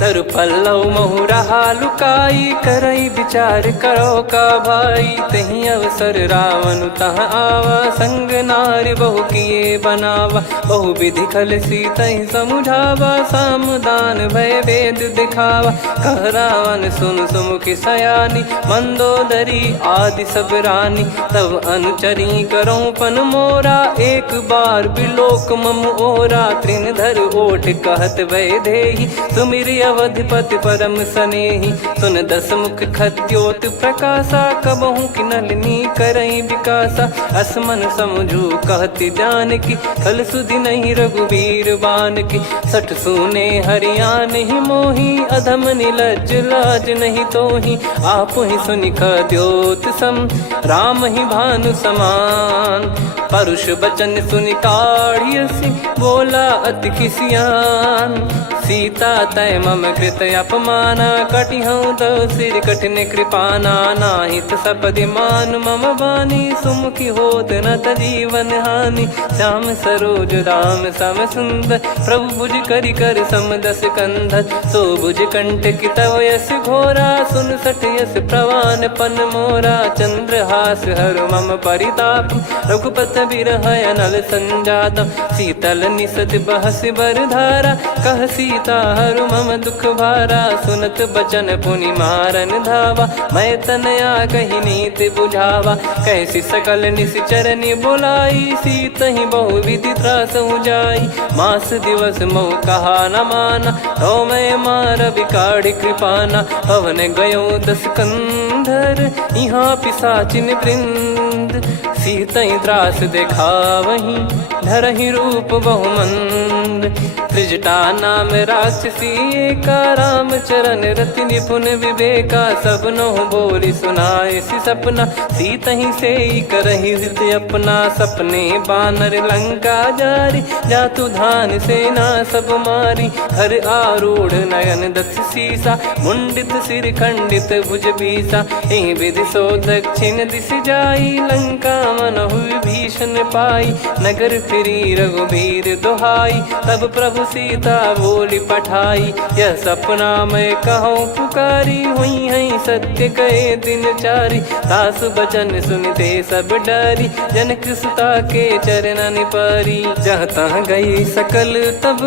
तरु पल्लव महु रहा लुकाई करई विचार करो का भाई तही अवसर रावण तह आवा संग नारी बहु किए बनावा बहु विधि खल सीतहि समुझावा सामदान भय वेद दिखावा कह रावण सुन सुमुखी सयानी मंदोदरी आदि सब रानी तब अनुचरी करो पन मोरा एक बार बिलोक मम ओरा तृण धर ओट कहत वै देहि सुमिर अवधिपति परम सनेही। सुन दस मुख खद्योत प्रकाशा, कबहू की नलिनी करई विकासा। असमन समझू कहती जान की, फल सुधि नहीं रघुबीर बान की। सठ सुने हरियाण ही मोही, अधम निलज लाज नहीं तोही। आप ही सुनि खद्योत सम, राम ही भानु समान। परुष बचन सुनि काढ़ियसि, बोला अति किसियान। सीता तय मम कृत अपमाना, कटिहऊँ तो सिर कठिन कृपाना। नाहित सपदि मान मम बानी, सुमुखी होत न जीवन हानि। श्याम सरोज राम सम सुंदर, प्रभु भुज करि कर सम दस कंधर। सो भुज कंठ की तव यस घोरा, सुन सठ यस प्रवान पन मोरा। चंद्रहास हर मम परिताप, रघुपत बिरह अनल संजात। शीतल निसत बहस बर धारा, कह सीता हरु मम दुख भारा। सुनत बचन पुनि मारन धावा, मैं तनया कही नीति बुझावा। कैसी सकल निश्चरनि बुलाई, सीत ही बहु विधि त्रास जाई। मास दिवस मोह कहा न माना, तो मैं मार बिकाढ़ी कृपाना। पवन गयो दस कंधर, यहाँ पिशाचिन वृंद। सीतहि त्रास देखावहीं, धरहि रूप बहुमंद। त्रिजटा नाम राक्षसी एका, राम चरण रति निपुण विवेका। सबनो बोली सुनाए सि सपना, सीतहि सेई करहि हृद अपना। सपने बानर लंका जारी, जातु धान सेना सब मारी। हर आरूढ़ नयन दस सीसा, मुंडित सिर खंडित भुज बीसा। एहि विधि सो दक्षिण दिश जाई, लंका मनहु भीषण पाई। नगर फिरी रघुबीर दुहाई, तब प्रभु सीता बोली पठाई। यह सपना मैं कहूँ पुकारी, हुई है सत्य कहे दिन चारी। सासु बचन सुनते सब डरी, जनक सुता के चरण परी। जहाँ तहाँ गई सकल तब,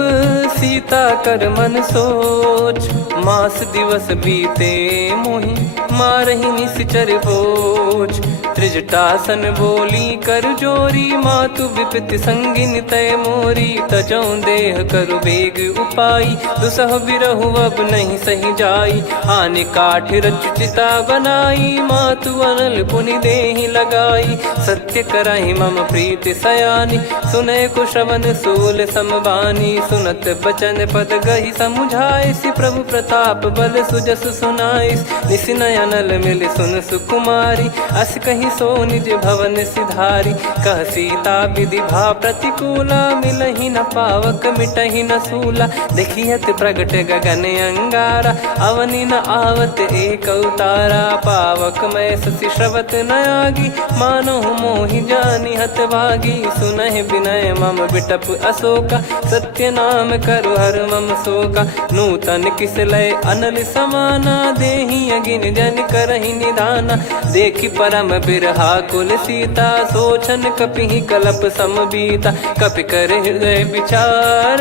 सीता कर मन सोच। मास दिवस बीते मोहि, मारहि निश्चर बोझ। त्रिजटासन बोली कर जोरी, मातु विपति संगिन तय मोरी। तजौ देह करु बेग उपाई, दुसह बिरहु अब नहीं सही जाई। आने काठ रचु चिता बनाई, मातु अनल पुनि देहि लगाई। सत्य करहि मम प्रीति सयानी, सुनय को श्रवण सूल समबानी। सुनत बचन पद गहि समुझाइसि, प्रभु प्रताप बल सुजस सुनाइस। निसिनय अनल मिल सुन सुकुमारी, अस कहि सो निज भवन सिधारी। कह सीता विधि भा प्रतिकूला, मिलहि न पावक मिटहि न सूला। देखियत प्रगट गगन अंगारा, अवनि न आवत एक अवतारा। पावक मैं ससि श्रवत न आगी, मानो मोहि जानि हत भागी। सुनहि विनय मम बिटप अशोका, सत्य नाम करु हर मम शोका। नूतन किस लय अनल समाना, देहि अगिन जन करहि निधाना। देखि परम बिरहा कुल सीता, सोचन कपिहि कलप समबीता। कपि कर हृदय विचार,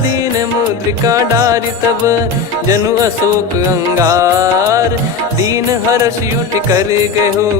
दीन मुद्रिका डारि तब। जनु अशोक अंगार, दीन हर्ष उठ कर गहो।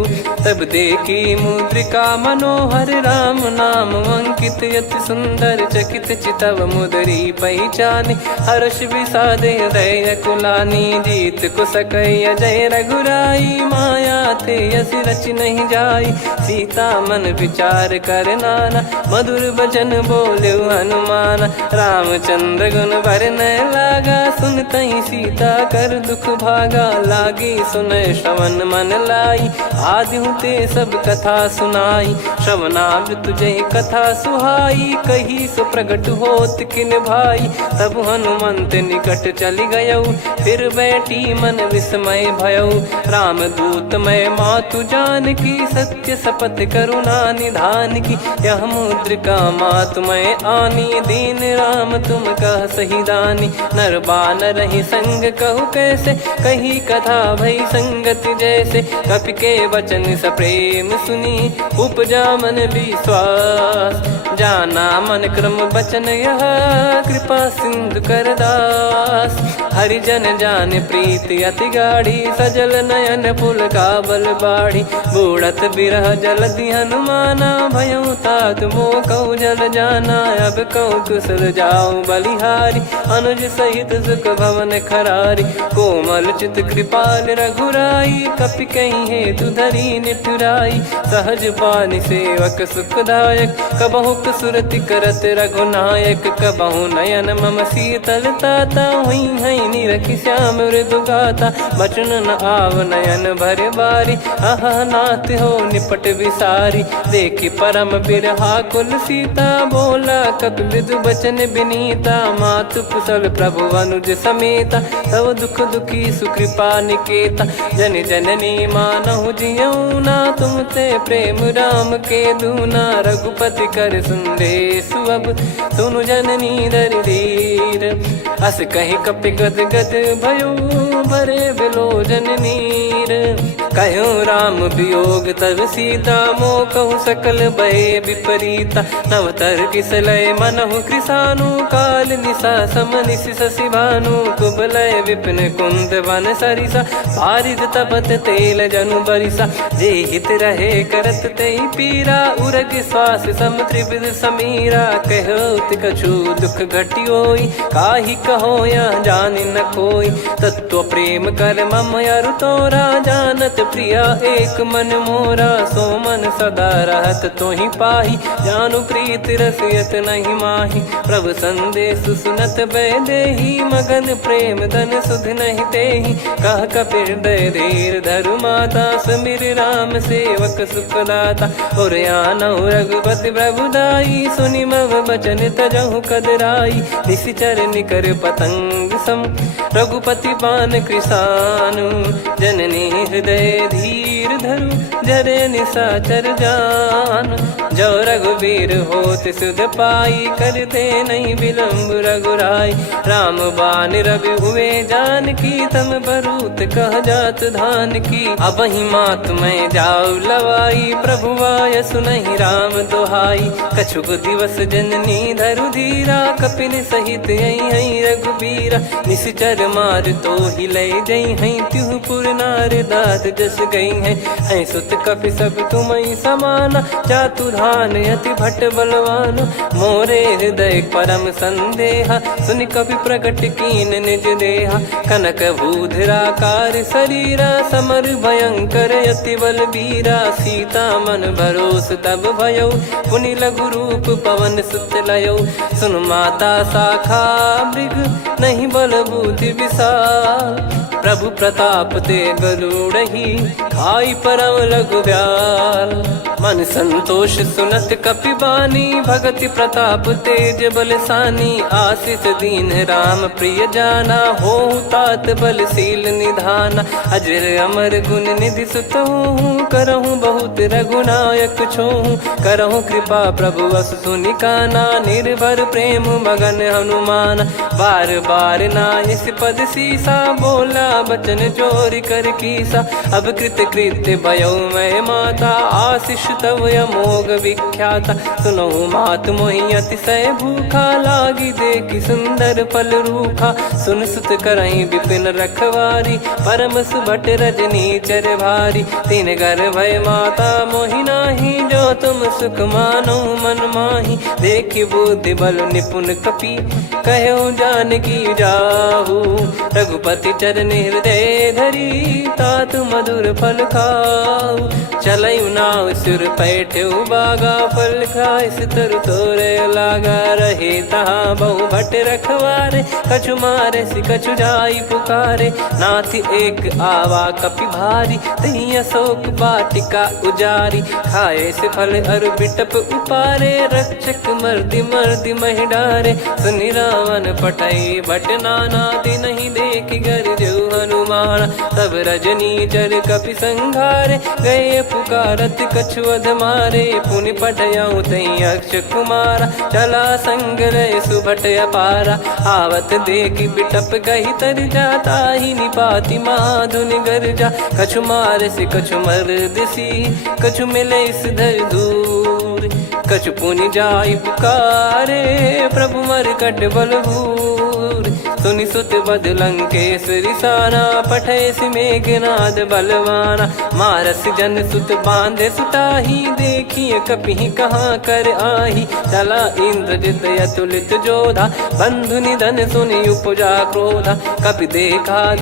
तब देखी मुद्रिका मनोहर, राम नाम अंकित अति सुंदर। चकित चितव मुदरी पहचानी, हर्ष विषाद हृदय कुलानी। जीत को सकय जय रघुराई, माया थे यस रच नहीं जाई। सीता मन विचार कर नाना, मधुर बचन बोले हनुमान। रामचंद्र गुण बरनय लागा, सुनतहि सीता कर दुख भागा। लागी सुनय श्रवण मन लाई, आदिहु ते सब कथा सुनाई। श्रवणाब तुझे कथा सुहाई, कही सो प्रगट होत किन भाई। तब हनुमंत निकट चली गयऊ, फिर बैठी मन विस्मय भयऊ। राम दूत मैं मातु जान की, सत्य शपथ करुणा निधान की। यह मुद्रिका मातु मैं आनी, दीन राम तुम कह सही दानी। नर बानर ही संग कहु कैसे, कही कथा भई संगति जैसे। कपि के वचन सप्रेम सुनी, उपजा मन विश्वास। जाना मन क्रम बचन यह, कृपा सिंधु कर दास। हरिजन जान प्रीति अति गाढ़ी, सजल नयन पुल काबल बाढ़ी। बूढ़त बिरह जलधि हनुमाना, भयउ तात मोह कहु जल जाना। अब कहु कुशल जाऊं बलिहारी, अनुज सहित सुख भवन खरारी। कोमल चित कृपाल रघुराई, कपि कहीं हेतु धरी निठुराई। सहज पानि सेवक सुखदायक, कबहु सुरति करत रघुनायक। कबहु नयन मम शीतलता, हुई हई निरखि श्याम मृदु गाता। बचन न आव नयन भर बारी, आहा नाथ हो निपट विसारी। देखि परम बिरहा कुल सीता, बोला कपि मृदु बचन बिनीता। मातु कुशल प्रभु अनुज समेता, तव दुख दुखी सुकृपा निकेता। जन जननी मानहु जियऊ ना, तुम ते प्रेम राम के दूना। रघुपति कर संदेशु अब, सुनु जननी दर धीर। अस कहि कपि गद गद भयो, भरे बिलोचन नीर। कहूँ राम वियोग तब सीता, मोह कहूँ सकल भय विपरीता। नवतर किसलय मनहु कृसानु, काल निशा समनिशि शशि भानु। कुबलय विपिन कुंद वन सरिसा, पारिद तपत तेल जनु बरिसा। जे हित रहे करत तेहि पीरा, उरग श्वास सम त्रिविध समीरा। कहत कछु दुख घटियोई, काहि कहो या जानि न कोई। तत्व प्रेम कर मम अरु तोरा, जानत प्रिया एक मन मोरा। सो मन सदा रहत तोहि पाही, जानु प्रीत रसियत नहीं माही। प्रभु संदेश सुनत बैदेही, मगन प्रेम धन सुध नहीं तेहि। कह कपिर दय धीर धरु माता, सुमिर राम सेवक सुखदाता। और आनहु रघुपति प्रभु दाई, सुनि मव बचन तजहु कदराई। निशिचर निकर पतंग सम, रघुपति पान कृसानु। जननी हृदय धीर धरु, जरे निशाचर जान। जो रघुवीर होत सुध पाई, कर दे नहीं विलम्ब रघुराई। राम बान रवि हुए जानकी, तम बरूत कह जात धान की। अब ही मात मैं जाऊ लवाई, प्रभु आय सुनहि राम दोहाई। कछुक दिवस जननी धरु धीरा, कपिन सहित यही रघुबीरा। निशिचर मार तो ही ले जई हैं, त्यों पुर नार दाद जस गई हैं। सुत कपि सब तुमहि समाना, चातुधान अति भट्ट बलवान। मोरे हृदय परम संदेहा, सुन कपि प्रकट कीन निज देहा। कनक भूधराकार शरीरा, समर भयंकर अति बलबीरा। सीता मन भरोस तब भयउ, पुनि लघु रूप पवन सुत लयउ। सुन माता शाखा मृग, नहीं बल बुद्धि विशाल। प्रभु प्रताप ते गरुड़हि, खाई परम लघु ब्याल। मन संतोष सुनत कपि बानी, भगति प्रताप तेज बलसानी। आशीष दीन राम प्रिय जाना, होहु तात बलशील निधाना। अजर अमर गुण निधि सुतहु, करहु बहुत रघुनायक छोहु। करहु कृपा प्रभु अस सुनि काना, निर्भर प्रेम मगन हनुमान। बार बार नायस पद सीसा, बोला बचन चोरी कर कीसा। अब कृत कृत्य भयो मैं माता, आशीष तव अमोघ विख्याता। सुनहु मात मोहि अतिशय भूखा, लागी देखि सुंदर फल रूखा। सुन सुत करहि विपिन रखवारी, परम सुभट रजनी चर भारी। तीन घर भय माता मोहि नाही, जो तुम सुख मानो मन माही। देखि बुद्धि बल निपुण कपि, कहु जानकी जाहु। रघुपति चरण हृदय धरी, तात मधुर फल खाऊ। चलऊ नाव सुर पैठऊ बागा, फल खाइस तरु तोरे लागा। रहे तहाँ बहु भट रखवारे, कछु मारे सि कछु जाई पुकारे। नाथ एक आवा कपि भारी, तही अशोक वाटिका उजारी। खाए से फल अरु बिटप उपारे, रक्षक मर्दि मर्दि महि डारे। सुनि रावण पटई भट नाना, तिनहि देखि गरजऊ हनुमान। तब रजनी चर कपि संघारे, गए पुकारत कछु अध मारे। पुनि पटयऊ तई अक्ष कुमारा, चला संग रहे सुभट अपारा। आवत देखि बिटप गही तर जाता, ही निपाति माधुन गर्जा। कछु मार से कछु मर्द सी, कछु मिले इस धर दूर। कछु पुनि जाई पुकारे, प्रभु मर कट बलभूर। सुनि सुत बदलंकेसरी साना, पठैसि मेघनाद बलवाना। मारस जन सुत बांधे सुताही, देखिए कपिहि कहाँ कर आही। चला इंद्रजित अतुलित जोधा, बंधु निधन सुनि उपजा क्रोधा। कपि देखा